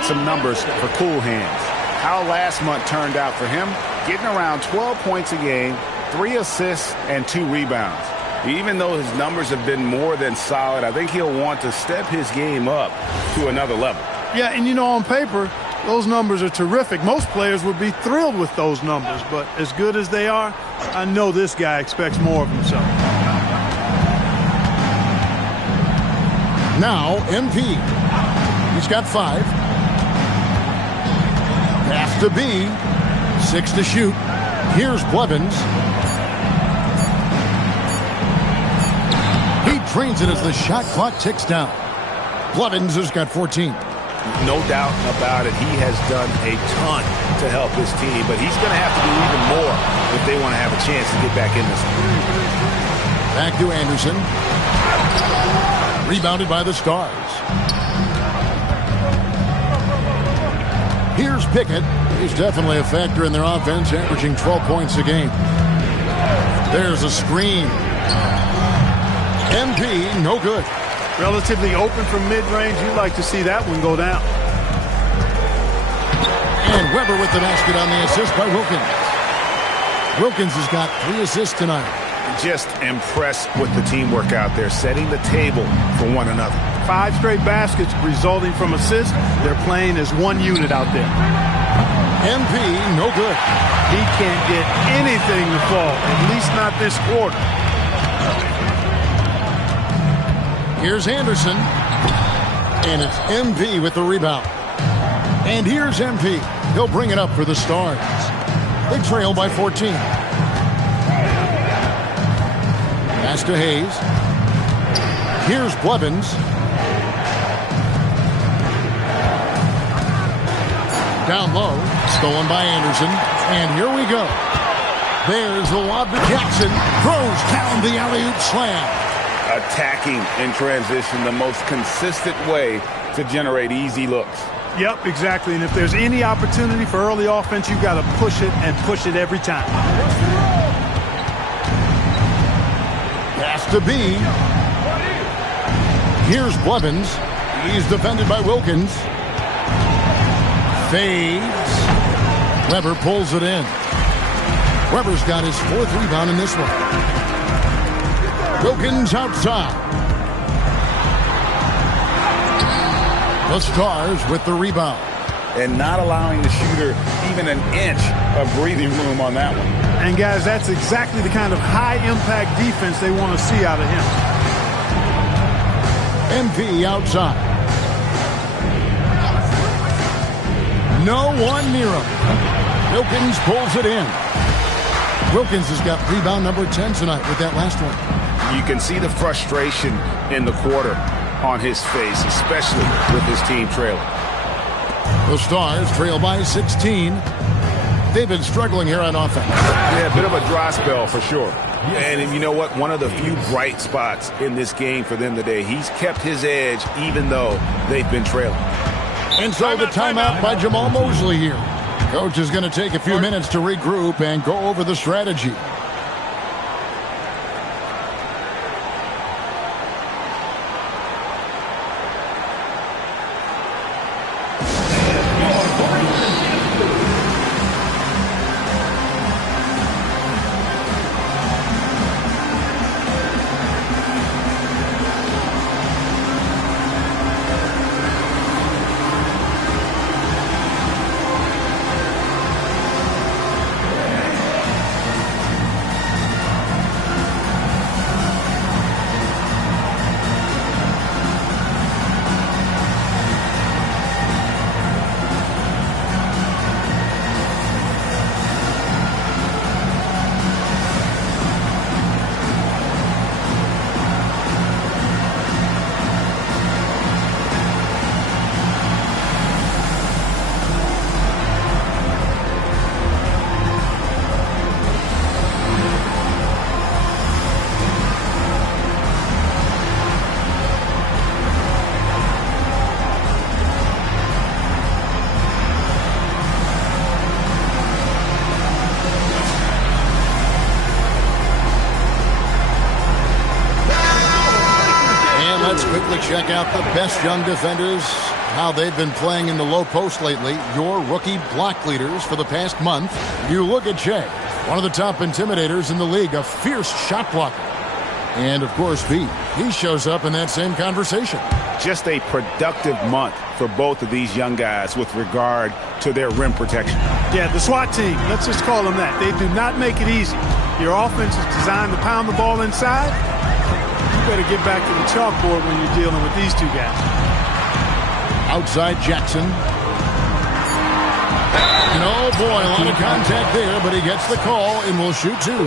Some numbers for Cool Hands. How last month turned out for him, getting around 12 points a game, 3 assists, and 2 rebounds. Even though his numbers have been more than solid, I think he'll want to step his game up to another level. Yeah, and you know, on paper, those numbers are terrific. Most players would be thrilled with those numbers, but as good as they are, I know this guy expects more of himself. Now, MP. He's got 5. Pass to B. 6 to shoot. Here's Blevins. He drains it as the shot clock ticks down. Blevins has got 14. No doubt about it. He has done a ton to help his team, but he's going to have to do even more if they want to have a chance to get back in this one. Back to Anderson. Rebounded by the Stars. Here's Pickett. He's definitely a factor in their offense, averaging 12 points a game. There's a screen. MP, no good. Relatively open from mid-range. You'd like to see that one go down. And Weber with the basket on the assist by Wilkins. Wilkins has got 3 assists tonight. Just impressed with the teamwork out there, setting the table for one another. 5 straight baskets resulting from assists. They're playing as one unit out there. MP, no good. He can't get anything to fall, at least not this quarter. Here's Anderson. And it's MP with the rebound. And here's MP. He'll bring it up for the Stars. They trail by 14. Pass to Hayes. Here's Blevins. Down low. Stolen by Anderson. And here we go. There's the lob to Jackson. Throws down the alley-oop slam. Attacking in transition, the most consistent way to generate easy looks. Yep, exactly. And if there's any opportunity for early offense, you've got to push it and push it every time. Pass to B. Here's Blevins. He's defended by Wilkins. Fades. Weber pulls it in. Weber's got his 4th rebound in this one. Wilkins outside. The Stars with the rebound. And not allowing the shooter even an inch of breathing room on that one. And, guys, that's exactly the kind of high-impact defense they want to see out of him. MP outside. No one near him. Wilkins pulls it in. Wilkins has got rebound number 10 tonight with that last one. You can see the frustration in the quarter on his face, especially with his team trailing. The Stars trail by 16. They've been struggling here on offense. Yeah, a bit of a dry spell for sure. And you know what? One of the few bright spots in this game for them today. He's kept his edge even though they've been trailing. And so the timeout by Jamal Mosley here. Coach is going to take a few minutes to regroup and go over the strategy. Check out the best young defenders, how they've been playing in the low post lately. Your rookie block leaders for the past month. You look at Jay, one of the top intimidators in the league, a fierce shot blocker. And, of course, he shows up in that same conversation. Just a productive month for both of these young guys with regard to their rim protection. Yeah, the SWAT team, let's just call them that. They do not make it easy. Your offense is designed to pound the ball inside. You better get back to the chalkboard when you're dealing with these two guys. Outside Jackson. And oh boy, a lot of contact there, but he gets the call and will shoot two.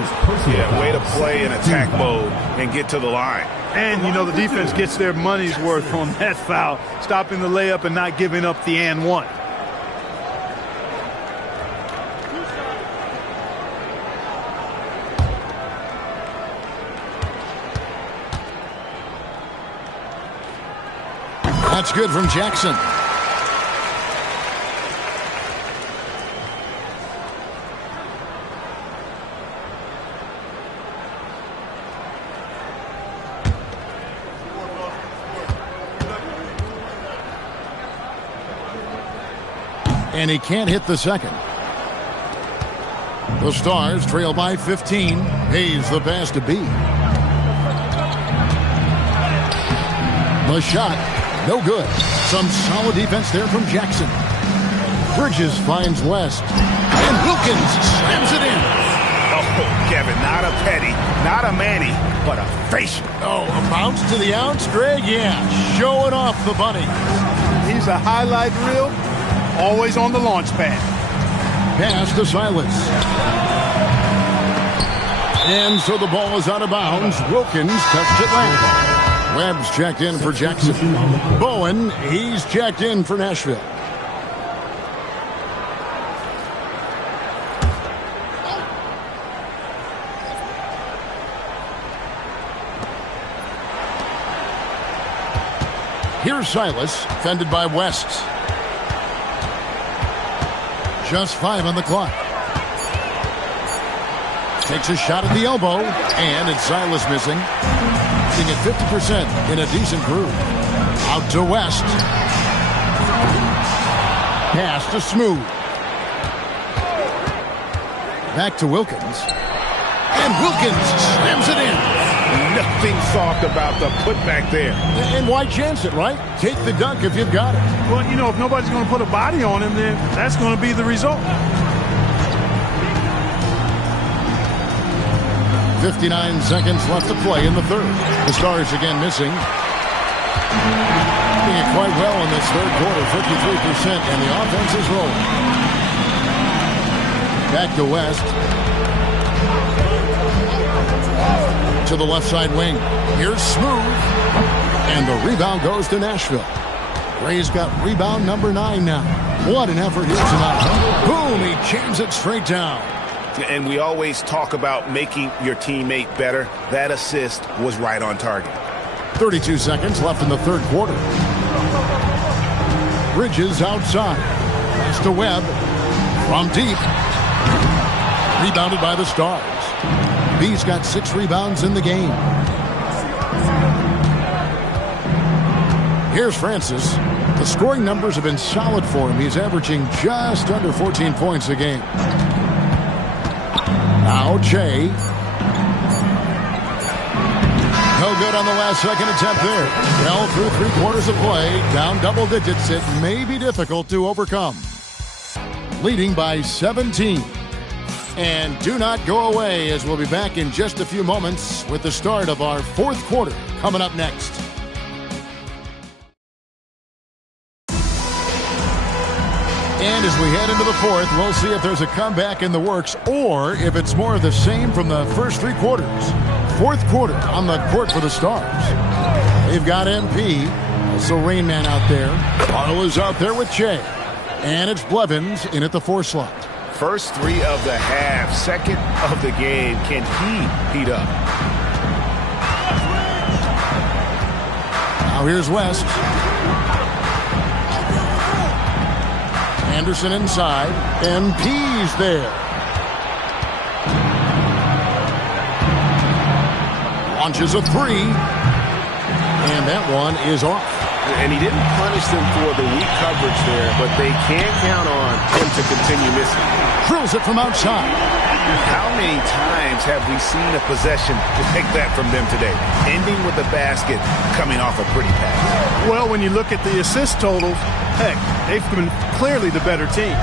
Yeah, way to play in attack mode and get to the line. And, you know, the defense gets their money's worth on that foul, stopping the layup and not giving up the and one. That's good from Jackson. And he can't hit the second. The Stars trail by 15. Hayes the pass to B. The shot. No good. Some solid defense there from Jackson. Bridges finds West. And Wilkins slams it in. Oh, Kevin, not a petty, not a Manny, but a facial. Oh, a bounce to the outs, Greg? Yeah, showing off the bunny. He's a highlight reel, always on the launch pad. Pass to Silas. And so the ball is out of bounds. Wilkins touched it last. Webb's checked in for Jackson. Bowen, he's checked in for Nashville. Here's Silas, fended by West. Just 5 on the clock. Takes a shot at the elbow, and it's Silas missing. At 50% in a decent groove. Out to West. Pass to Smooth. Back to Wilkins. And Wilkins slams it in. Nothing soft about the putback there. And why chance it, right? Take the dunk if you've got it. Well, you know, if nobody's going to put a body on him, then that's going to be the result. 59 seconds left to play in the third. The Stars again missing. Doing it quite well in this third quarter, 53%, and the offense is rolling. Back to West. To the left side wing. Here's Smooth. And the rebound goes to Nashville. Gray's got rebound number 9 now. What an effort here tonight. Boom, he jams it straight down. And we always talk about making your teammate better. That assist was right on target. 32 seconds left in the third quarter. Bridges outside. Pass to Webb. From deep. Rebounded by the Stars. B's got 6 rebounds in the game. Here's Francis. The scoring numbers have been solid for him. He's averaging just under 14 points a game. Now Jay. No good on the last second attempt there. Well, through 3 quarters of play, down double digits, it may be difficult to overcome. Leading by 17. And do not go away, as we'll be back in just a few moments with the start of our fourth quarter coming up next. And as we head into the fourth, we'll see if there's a comeback in the works or if it's more of the same from the first 3 quarters. Fourth quarter on the court for the Stars. They've got MP, also Rain Man out there. Arnold is out there with Che. And it's Blevins in at the 4 slot. First 3 of the half, second of the game. Can he heat up? Now here's West. Anderson inside. MP's there. Launches a 3. And that one is off. And he didn't punish them for the weak coverage there, but they can't count on him to continue missing. Drills it from outside. How many times have we seen a possession like that from them today? Ending with the basket, coming off a pretty pass. Well, when you look at the assist totals, heck, they've been clearly the better team.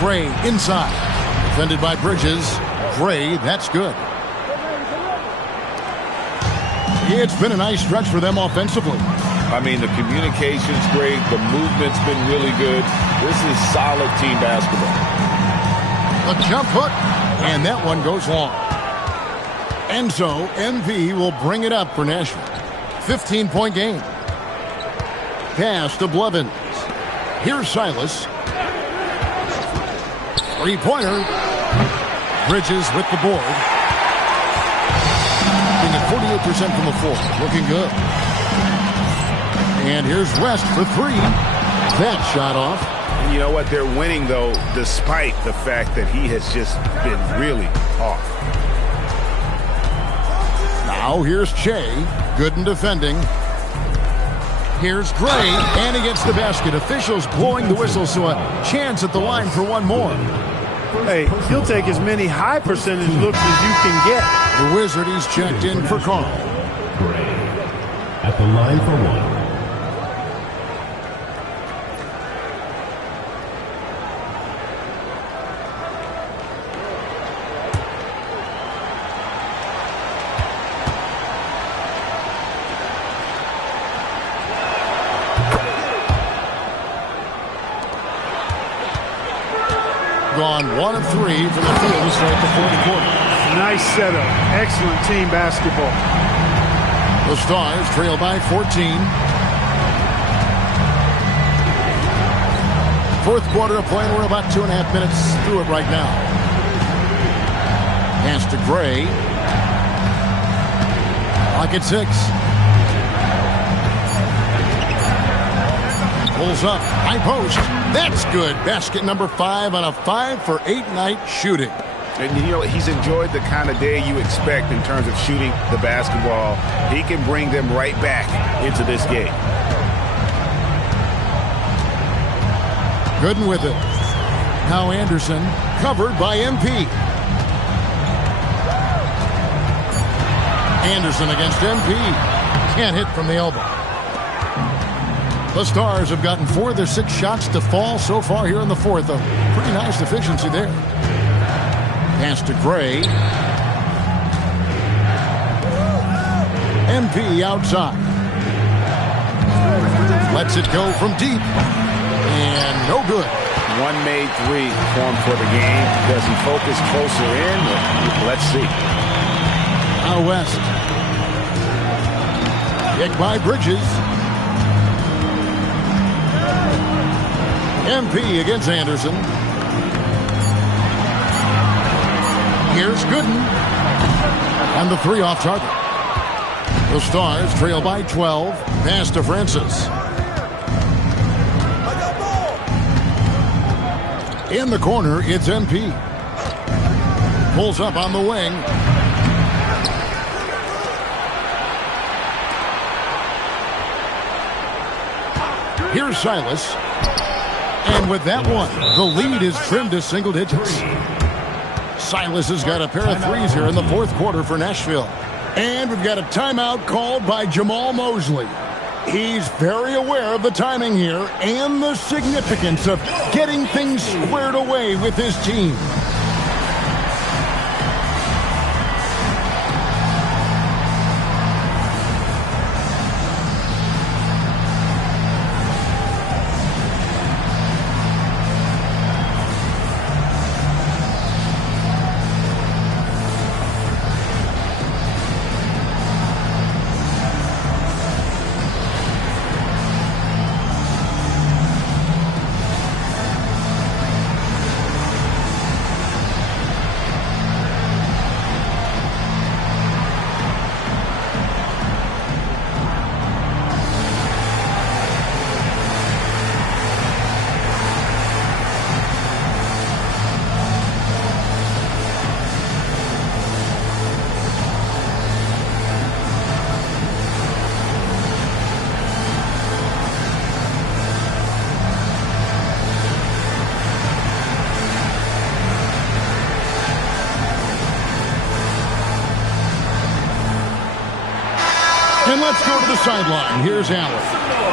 Gray inside. Defended by Bridges. Gray, that's good. It's been a nice stretch for them offensively. I mean, the communication's great. The movement's been really good. This is solid team basketball. A jump hook, and that one goes long. And so, MV will bring it up for Nashville. 15-point game. Pass to Blevins. Here's Silas. 3-pointer. Bridges with the board. 48% from the floor. Looking good. And here's West for 3. That shot off. And you know what? They're winning, though, despite the fact that he has just been really off. Now here's Che. Good in defending. Here's Gray. And he gets the basket. Officials blowing the whistle, so a chance at the line for one more. Hey, he'll take as many high percentage looks as you can get. The Wizard, he's checked in for Carl. Gray at the line for 1. Gone 1 of 3 from the field to start the fourth quarter. Nice setup. Excellent team basketball. The Stars trail by 14. Fourth quarter of play, and we're about 2.5 minutes through it right now. Pass to Gray. Clock at 6. Pulls up. High post. That's good. Basket number 5 on a 5 for 8 night shooting. And you know, he's enjoyed the kind of day you expect in terms of shooting the basketball. He can bring them right back into this game. Gooden with it. Now Anderson, covered by MP. Anderson against MP. Can't hit from the elbow. The Stars have gotten 4 of their 6 shots to fall so far here in the fourth. A pretty nice efficiency there. Pass to Gray. MP outside. Lets it go from deep. And no good. One made 3 formed for the game. Does he focus closer in? Let's see. Now West. Kick by Bridges. MP against Anderson. Here's Gooden. And the 3 off target. The Stars trail by 12. Pass to Francis. In the corner, it's MP. Pulls up on the wing. Here's Silas. And with that one, the lead is trimmed to single digits. Silas has got a pair of 3s here in the fourth quarter for Nashville. And we've got a timeout called by Jamal Mosley. He's very aware of the timing here and the significance of getting things squared away with his team. And let's go to the sideline. Here's Allen.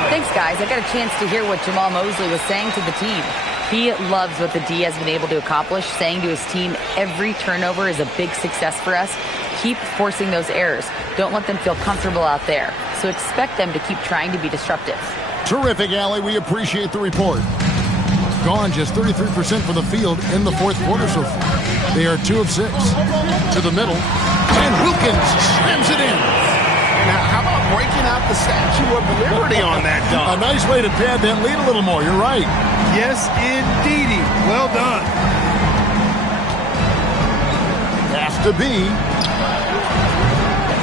Thanks, guys. I got a chance to hear what Jamal Mosley was saying to the team. He loves what the D has been able to accomplish, saying to his team, every turnover is a big success for us. Keep forcing those errors. Don't let them feel comfortable out there. So expect them to keep trying to be disruptive. Terrific, Allie. We appreciate the report. Gone just 33% from the field in the fourth quarter so far. They are 2 of 6. To the middle. And Wilkins slams it in. Now, how about breaking out the Statue of Liberty on that dunk? A nice way to pad that lead a little more. You're right. Yes, indeedy. Well done. Pass to B.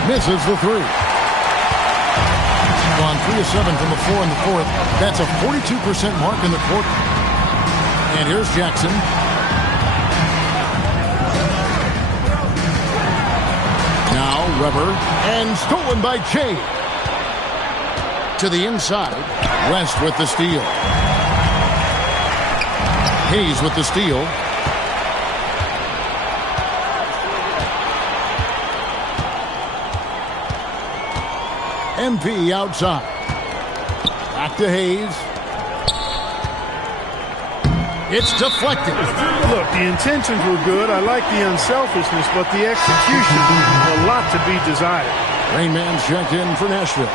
Misses the 3. Gone 3 of 7 from the floor in the fourth. That's a 42% mark in the quarter. And here's Jackson. Now Weber. And stolen by Che. To the inside. West with the steal. Hayes with the steal. MP outside. Back to Hayes. It's deflected. Look, the intentions were good. I like the unselfishness, but the execution, a lot to be desired. Rain Man checked in for Nashville.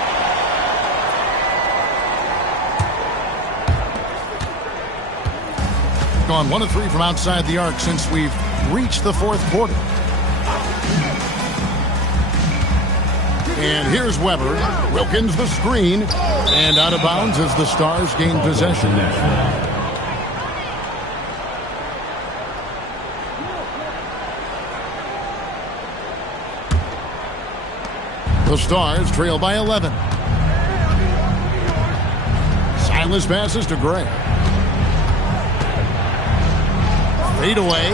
Gone 1 of 3 from outside the arc since we've reached the fourth quarter. And here's Weber. Wilkins the screen. And out of bounds as the Stars gain possession. The Stars trail by 11. Silas passes to Gray. Fade away.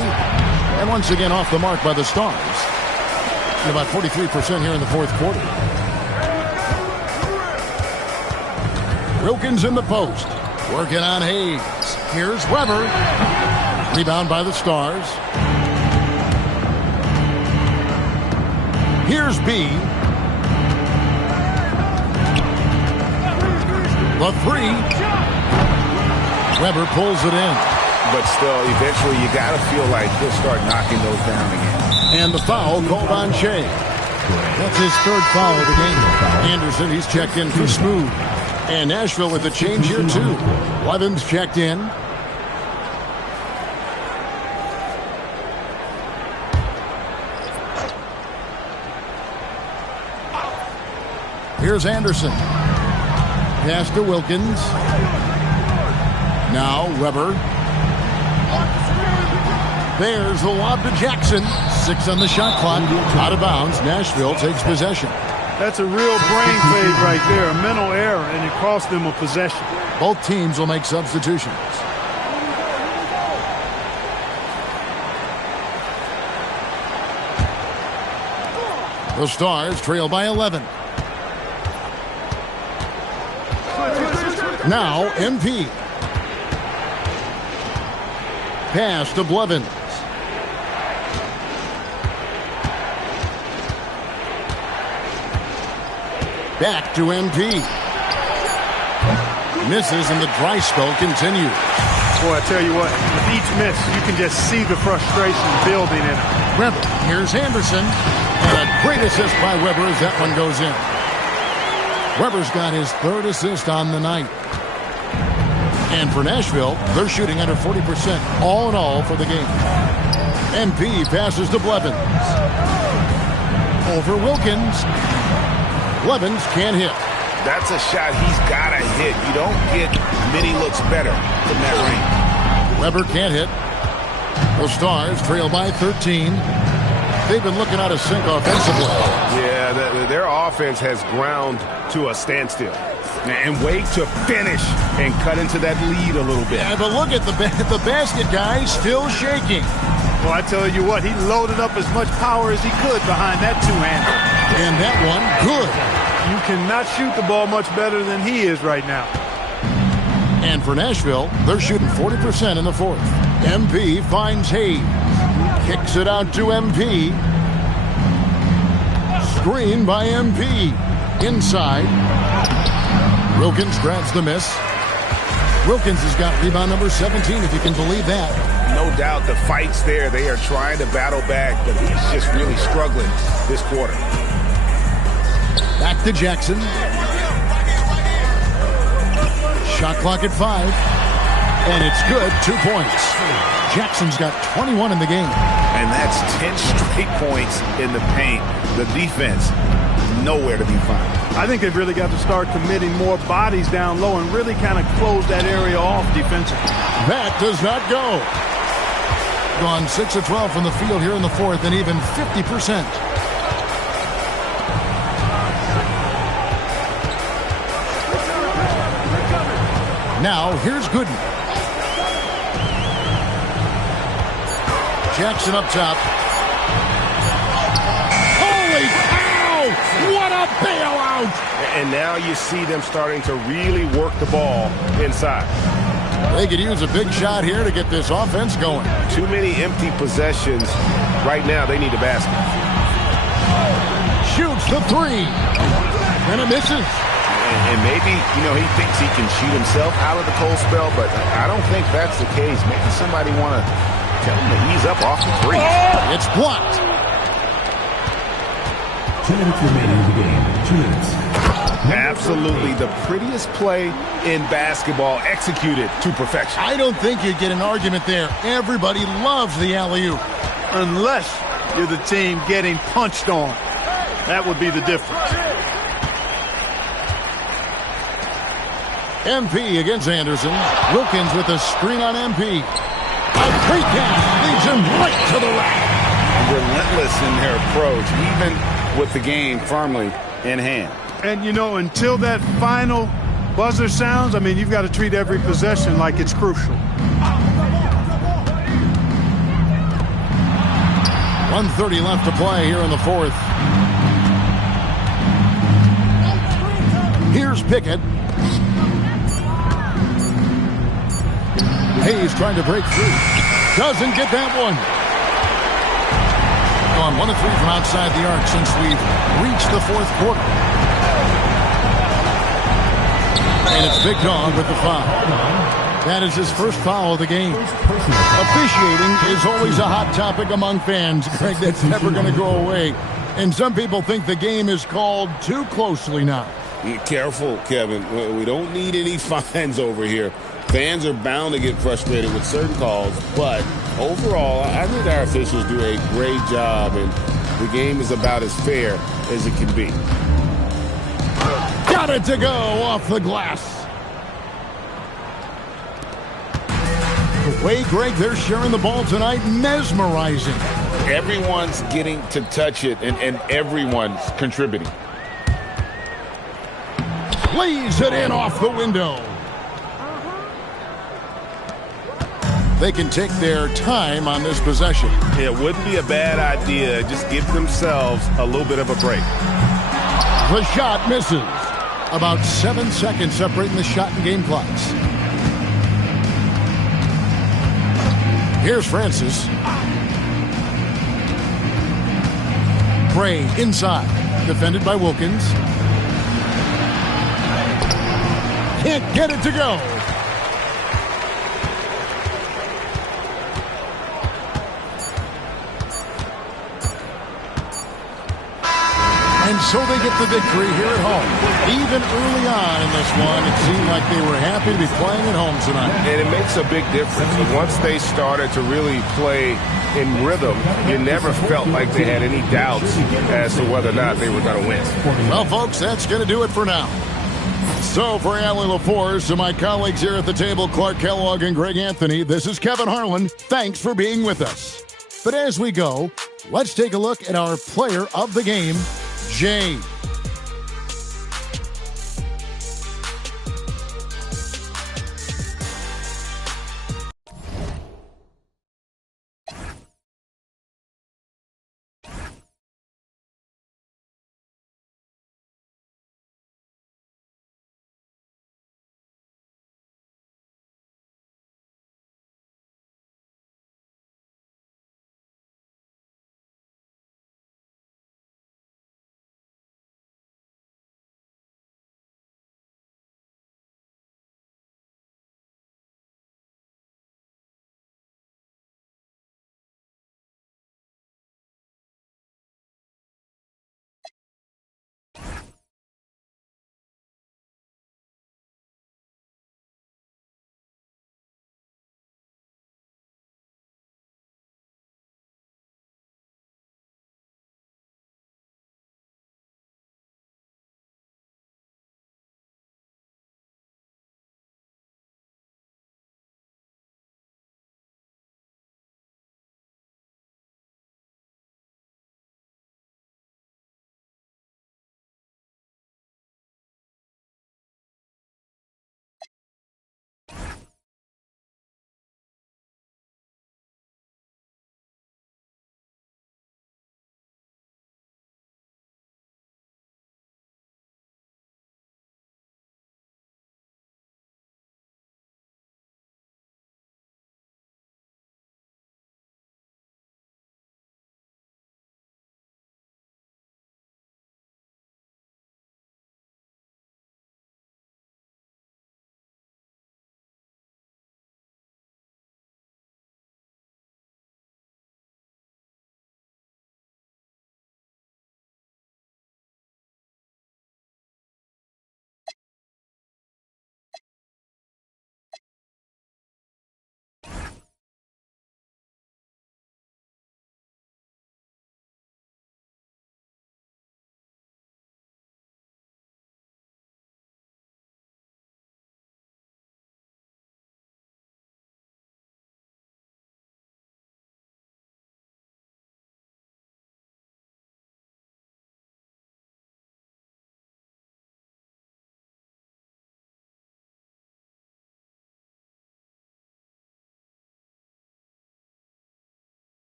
And once again off the mark by the Stars. And about 43% here in the fourth quarter. Wilkins in the post. Working on Hayes. Here's Weber. Rebound by the Stars. Here's B. The three. Weber pulls it in. But still, eventually you got to feel like he'll start knocking those down again. And the foul called on Shea. That's his third foul of the game. Anderson, he's checked in for Smooth. And Nashville with a change here, too. Blevins checked in. Here's Anderson. Pass to Wilkins. Now Weber. There's the lob to Jackson. 6 on the shot clock. Out of bounds. Nashville takes possession. That's a real brain fade right there. A mental error, and it cost them a possession. Both teams will make substitutions. The Stars trail by 11. Now MP. Pass to Blevins. Back to MP. Misses and the dry spell continues. Boy, I tell you what, with each miss, you can just see the frustration building in it. Weber, here's Anderson. And a great assist by Weber as that one goes in. Weber's got his third assist on the night. And for Nashville, they're shooting under 40% all in all for the game. MP passes to Blevins. Over Wilkins. Blevins can't hit. That's a shot he's got to hit. You don't get many looks better from that range. Weber can't hit. The Stars trail by 13. They've been looking out of sync offensively. Yeah, their offense has ground to a standstill. And wait to finish and cut into that lead a little bit. Yeah, but look at the basket guy still shaking. Well, I tell you what, he loaded up as much power as he could behind that two-hander. And that one, good. You cannot shoot the ball much better than he is right now. And for Nashville, they're shooting 40% in the fourth. MP finds Hayes. Kicks it out to MP. Screen by MP. Inside. Wilkins grabs the miss. Wilkins has got rebound number 17, if you can believe that. No doubt the fight's there. They are trying to battle back, but he's just really struggling this quarter. Back to Jackson. Shot clock at 5. And it's good. 2 points. Jackson's got 21 in the game. And that's 10 straight points in the paint. The defense, nowhere to be found. I think they've really got to start committing more bodies down low and really kind of close that area off defensively. That does not go. Gone 6 of 12 from the field here in the fourth, and even 50%. Now, here's Gooden. Jackson up top. Holy cow! What a bailout! And now you see them starting to really work the ball inside. They could use a big shot here to get this offense going. Too many empty possessions. Right now, they need a basket. Shoots the three. And it misses. And maybe, he thinks he can shoot himself out of the cold spell, but I don't think that's the case. Maybe somebody want to tell him to ease up off the three. It's blocked. 2 minutes remaining in the game. 2 minutes. Absolutely the prettiest play in basketball, executed to perfection. I don't think you get an argument there. Everybody loves the alley-oop. Unless you're the team getting punched on. That would be the difference. MP against Anderson. Wilkins with a screen on MP. A pre-pass leads him right to the rack. Relentless in their approach, even with the game firmly in hand. And, until that final buzzer sounds, you've got to treat every possession like it's crucial. 1:30 left to play here in the fourth. Here's Pickett. Hayes trying to break free. Doesn't get that one. Gone 1 of 3 from outside the arc since we've reached the fourth quarter. And it's picked on with the foul. That is his first foul of the game. Officiating is always a hot topic among fans, Greg. That's never going to go away. And some people think the game is called too closely now. Be careful, Kevin. We don't need any fines over here. Fans are bound to get frustrated with certain calls, but overall, I think our officials do a great job, and the game is about as fair as it can be. Got it to go off the glass. The way, Greg, they're sharing the ball tonight, mesmerizing. Everyone's getting to touch it, and everyone's contributing. Plays it in off the window. They can take their time on this possession. It wouldn't be a bad idea. Just give themselves a little bit of a break. The shot misses. About 7 seconds separating the shot and game clocks. Here's Francis. Bray inside. Defended by Wilkins. Can't get it to go. And so they get the victory here at home. Even early on in this one, it seemed like they were happy to be playing at home tonight. And it makes a big difference. Once they started to really play in rhythm, you never felt like they had any doubts as to whether or not they were going to win. Well, folks, that's going to do it for now. So for Allie LaForce and my colleagues here at the table, Clark Kellogg and Greg Anthony, this is Kevin Harlan. Thanks for being with us. But as we go, let's take a look at our player of the game, Jay.